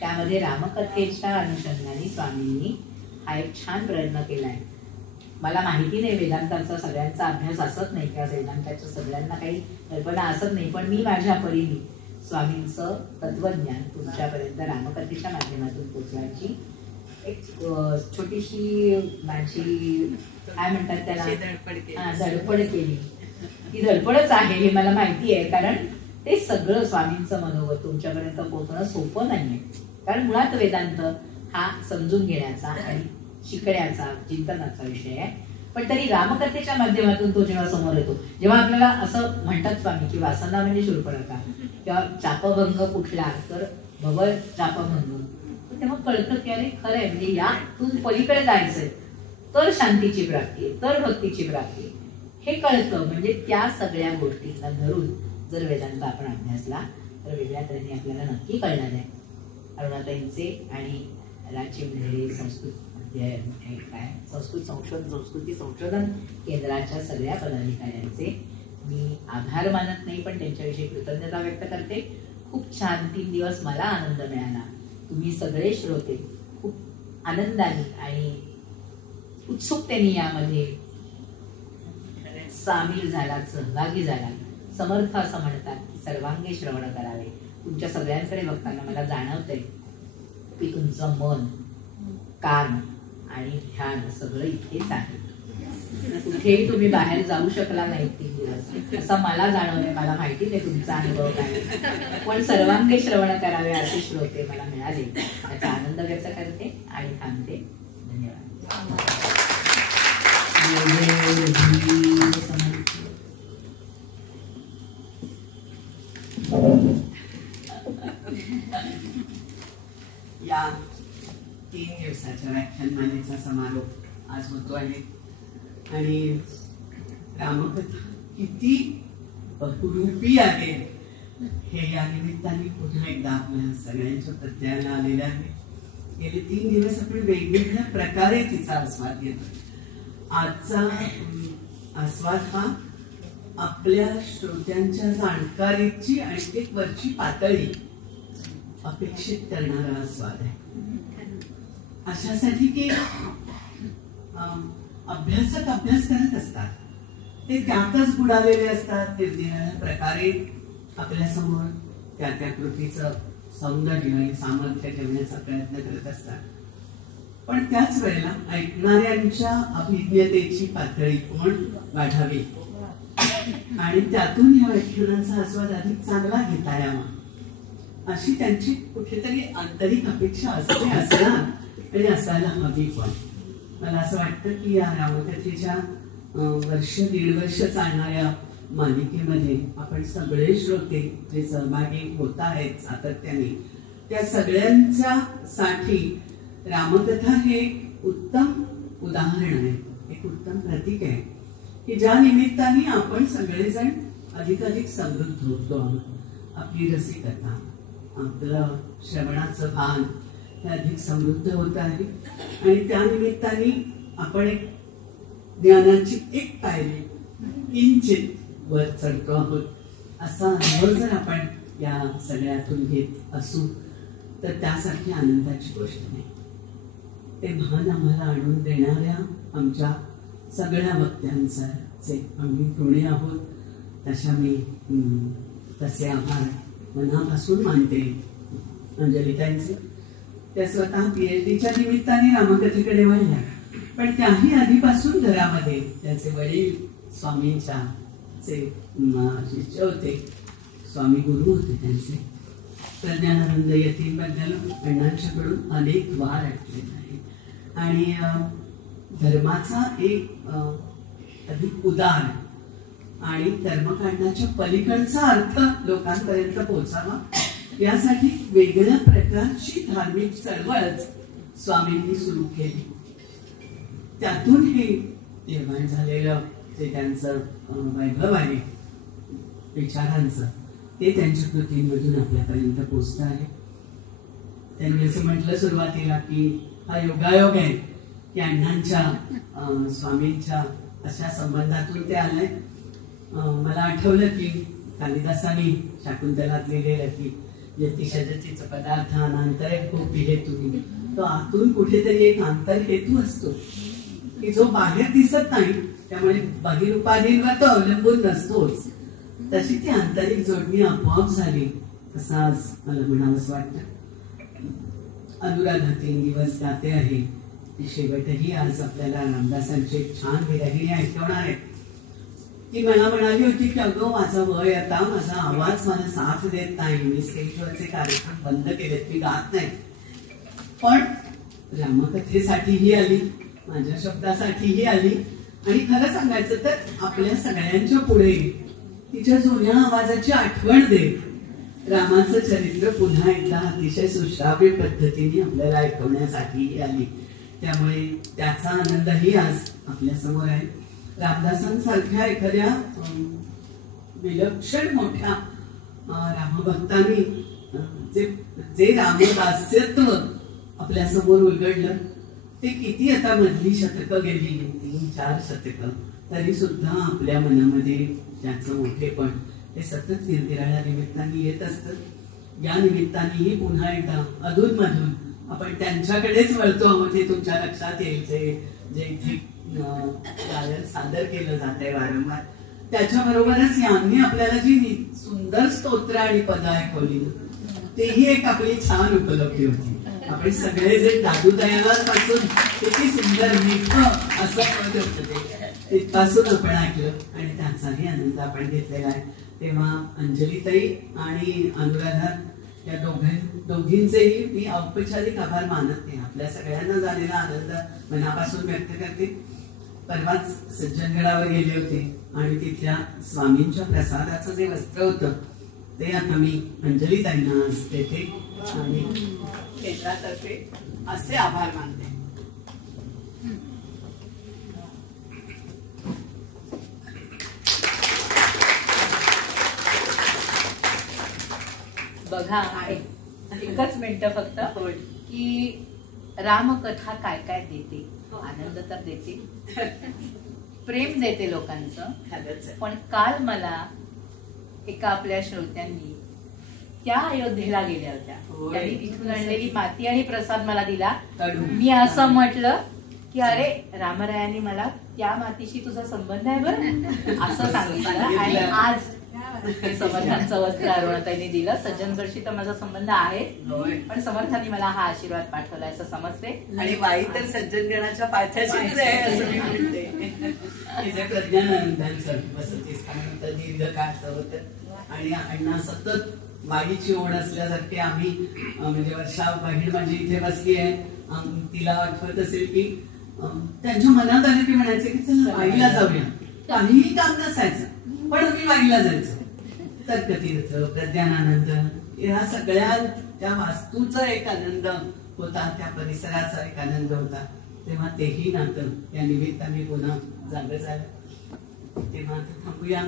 त्यामध्ये रामकथेच्या अनुषंगाने स्वामींनी हा एक छान प्रयत्न केलाय. मला माहिती नाही, वेदांताचा सगळ्यांचा अभ्यास असत नाही किंवा वेदांताच्या सगळ्यांना काही कल्पना असत नाही, पण मी माझ्या परीने स्वामींचं तत्वज्ञान तुमच्यापर्यंत रामकथेच्या माध्यमातून पोहोचवायची एक छोटीशी माझी काय म्हणतात त्याला धडपड केली. ती धडपडच आहे हे मला माहिती आहे, कारण ते सगळं स्वामींचं मनोगत तुमच्यापर्यंत पोहोचणं सोपं नाहीये. कारण मुळात वेदांत हा समजून घेण्याचा आणि शिकण्याचा, चिंतनाचा विषय आहे. पण तरी रामकथेच्या माध्यमातून तो जेव्हा समोर येतो, जेव्हा आपल्याला असं म्हणतात स्वामी की वासना म्हणजे शूर्पणखा किंवा चापभंग कुठला तर भव चापभंग, तेव्हा कळतं की अरे खरं आहे, म्हणजे यातून पलीकडे जायचंय तर शांतीची प्राप्ती, तर भक्तीची प्राप्ती हे कळतं. म्हणजे त्या सगळ्या गोष्टींना धरून जर वेदांत आपण अभ्यासला तर वेगळ्या तऱ्हेने आपल्याला नक्की कळणार आहे. अरुणाताईंचे आणि राजचिमढेरे संस्कृती संशोधन केंद्राच्या सगळ्या पदाधिकाऱ्यांचे मी आभार मानत नाही, पण त्यांच्याविषयी कृतज्ञता व्यक्त करते. खूप छान 3 दिवस मला आनंद मिळाला. तुम्ही सगळे श्रोते खूप आनंदाने आणि उत्सुकतेने यामध्ये सामील झालात, सहभागी झालात. समर्थ असं म्हणतात की सर्वांगी श्रवण करावे. तुमच्या सगळ्यांकडे बघताना मला जाणवतंय की तुमचं मन, कान आणि ध्यान सगळं इथेच आहे. कुठेही तुम्ही बाहेर जाऊ शकला नाही 3 दिवस असं मला जाणवलंय. मला माहिती नाही तुमचा अनुभव काय, पण सर्वांगी श्रवण करावे असे श्रोते मला मिळाले, त्याचा आनंद व्यक्त करते आणि थांबते. धन्यवाद. या 3 दिवसाच्या व्याख्यानमालेचा समारोप आज होतो आहे आणि रामकथा किती बहुरूपी आहे हे या निमित्ताने पुन्हा एकदा आपल्या सगळ्यांच्या प्रत्ययाला आलेलं आहे. गेले 3 दिवस आपण वेगवेगळ्या प्रकारे तिचा आस्वाद घेतो. आजचा आस्वाद हा आपल्या श्रोत्यांच्या जाणकारीची आणखी वरची पातळी अपेक्षित करणारा आस्वाद आहे. अशासाठी की अभ्यासक अभ्यास करत असतात, ते त्यातच बुडालेले असतात, निरनिराळ्या प्रकारे आपल्या समोर त्या त्या कृतीचं सौंदर्य आणि सामर्थ्य ठेवण्याचा प्रयत्न करत असतात. पण त्याच वेळेला ऐकणाऱ्यांच्या अभिज्ञतेची पातळी पण वाढावी आणि त्यातून या व्याख्यानांचा आस्वाद अधिक चांगला घेता यावा अशी त्यांची कुठेतरी आंतरिक अपेक्षा असते, असणार आणि असायला हवी. पण मला असं वाटतं की या रामकथेच्या वर्ष दीड वर्ष चालणाऱ्या मालिकेमध्ये आपण सगळे श्रोते जे सहभागी होत आहेत सातत्याने, त्या सगळ्यांच्या साठी रामकथा हे उत्तम उदाहरण आहे, एक उत्तम प्रतीक आहे की ज्या निमित्ताने आपण सगळेजण अधिकाधिक समृद्ध होतो आहोत. आपली रसिकता, आपलं श्रवणाचं भान हे अधिक समृद्ध होत आहे आणि त्या निमित्ताने आपण एक ज्ञानाची एक पायरी किंचित वर चढतो आहोत असा अनुभव जर आपण या सगळ्यातून घेत असू तर त्यासारखी आनंदाची गोष्ट नाही. ते भान आम्हाला आणून देणाऱ्या आमच्या सगळ्या वक्त्यांचे आम्ही ऋणी आहोत. तशा मी तसे आभार मनापासून मानते अंजलिताईंचे. त्या स्वतः PhDच्या निमित्ताने रामकथेकडे वळल्या, पण त्याही आधीपासून घरामध्ये त्यांचे वडील स्वामींच्या शिष्य होते, स्वामी गुरु होते त्यांचे. प्रज्ञानानंद यतींबद्दल अण्णांच्याकडून अनेक वार ऐकलेला आहे आणि धर्माचा एक अधिक उदार आणि कर्मकांडाच्या पलीकडचा अर्थ लोकांपर्यंत पोहोचावा यासाठी वेगळ्या प्रकारची धार्मिक चळवळच स्वामींनी सुरू केली. त्यातून हे निर्माण झालेलं जे त्यांचं वैभव आहे विचारांचं ते त्यांच्या कृतींमधून आपल्यापर्यंत पोचतं आहे. त्यांनी असं म्हटलं सुरुवातीला की हा योगायोग आहे की अण्णांच्या स्वामींच्या अशा संबंधातून ते आलंय. मला आठवलं की कालिदासांनी शाकुंतलात लिहिलेलं की यतिशजतीचा पदार्थ अनांतर खूप हेतू, तो आतून कुठेतरी एक आंतर हेतू असतो की जो बाहेर दिसत नाही, त्यामुळे बाहेर उपाधींवर तो अवलंबून नसतोच. तशी ती आंतरिक जोडणी आपोआप झाली असं आज मला म्हणावंच वाटतं. अनुराधा 3 दिवस गाते आहे, ती शेवटही आज आपल्याला रामदासांचे छान विरहिणी ऐकवणार आहे. ती मला म्हणाली होती की अगं माझा वय आता, माझा आवाज मला साथ देत नाही, मी स्टेजवरचे कार्यक्रम बंद केलेत, मी गात नाही. पण रामकथेसाठीही आली, माझ्या शब्दासाठीही आली आणि खरं सांगायचं तर आपल्या सगळ्यांच्या पुढे तिच्या जुन्या आवाजाची आठवण देत रामाचं चरित्र पुन्हा एकदा अतिशय सुश्राव्य पद्धतीने आपल्याला ऐकवण्यासाठीही आली. त्यामुळे त्याचा आनंदही आज आपल्या समोर आहे. रामदासांसारख्या एखाद्या विलक्षण मोठ्या रामभक्तांनी जे रामदास्यत्व आपल्या समोर उलगडलं ते किती आता मधली शतकं गेली, 3-4 शतकं, तरी सुद्धा आपल्या मनामध्ये त्याचं मोठेपण ते सतत निर्गिराळ्या निमित्ताने येत असतं. या निमित्तानेही पुन्हा एकदा अधूनमधून आपण त्यांच्याकडेच वळतो आहोत. हे तुमच्या लक्षात येईल जे इथे सादर केलं जात आहे वारंवार. त्याच्याबरोबरच यांनी आपल्याला जी सुंदर स्तोत्र आणि पद ऐकवली तेही एक आपली छान उपलब्धी होती. आपण सगळे जे दादू दयालांपासून किती सुंदर मिठं असं पद होतं ते तिथपासून आपण ऐकलं आणि त्याचाही आनंद आपण घेतलेला आहे. तेव्हा अंजलिताई आणि अनुराधा या दोघींचेही मी औपचारिक आभार मानत नाही. आपल्या सगळ्यांना झालेला आनंद मनापासून व्यक्त करते. परवाच सज्जनगडावर गेले होते आणि तिथल्या स्वामींच्या प्रसादाचं जे वस्त्र होतं ते आता मी अंजलिताईंना आज देते आणि केंद्रातर्फे असे आभार मानते. बघा एकच मिनिट फक्त की रामकथा काय काय देते. आनंद तर देते, प्रेम देते लोकांचं. पण काल मला एका आपल्या श्रोत्यांनी त्या अयोध्येला गेल्या होत्या, त्यांनी तिथून आणलेली माती आणि प्रसाद मला दिला. मी असं म्हटलं की अरे रामरायांनी मला त्या मातीशी तुझा संबंध आहे बरं असं सांगितलं. आणि आज समर्थांचं वस्त्र अरुणाताईंनी दिलं. सज्जनगडशी तर माझा संबंध आहे, पण समर्थांनी मला हा आशीर्वाद पाठवला असं समजते. आणि बाई तर सज्जनगणाच्या पाठ्याशीच आहे असं मी म्हणते. तिचे प्रज्ञानंदांचं वसती स्थान दीर्घ काळ होतं आणि अण्णा सतत बाईची ओढ असल्यासारखे आम्ही म्हणजे वर्षा बहीण माझी इथे बसली आहे, तिला आठवत असेल की त्यांच्या मनात आले की म्हणायचे की चल बाईला जाऊया, काहीही काम नसायचं पण मी बाईला जायचो. तर्कतीर्थ, प्रज्ञानानंद या सगळ्या त्या वास्तूचा एक आनंद होता, त्या परिसराचा एक आनंद होता. तेव्हा तेही नातं या निमित्ताने पुन्हा जागं झालं. तेव्हा थांबूया.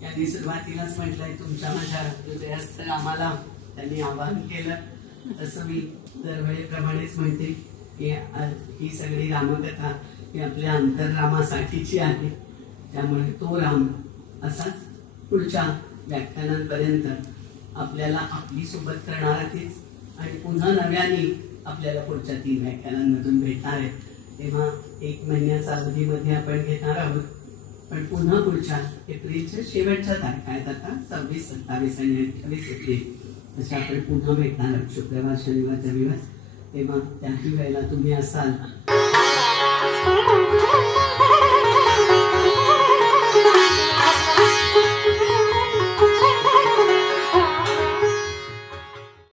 त्यांनी सुरुवातीलाच म्हटलंय तुमच्या माझ्या हृदयात आम्हाला त्यांनी आवाहन केलं. तसं मी दरवेळेप्रमाणेच म्हणते की ही सगळी रामकथा ही आपल्या अंतररामासाठीची आहे. त्यामुळे तो राम असाच पुढच्या व्याख्यानांपर्यंत आपल्याला आपली सोबत करणार आहेच आणि पुन्हा नव्याने आपल्याला पुढच्या 3 व्याख्यानांमधून भेटणार आहे. तेव्हा 1 महिन्याचा अवधीमध्ये आपण घेणार आहोत, पण पुन्हा पुढच्या एप्रिलच्या शेवटच्या तारखा आहेत आता 26, 27 आणि 28 एप्रिल अशा आपण पुन्हा भेटणार आहोत शुक्रवार, शनिवार, रविवार. तेव्हा त्याही वेळेला तुम्ही असाल.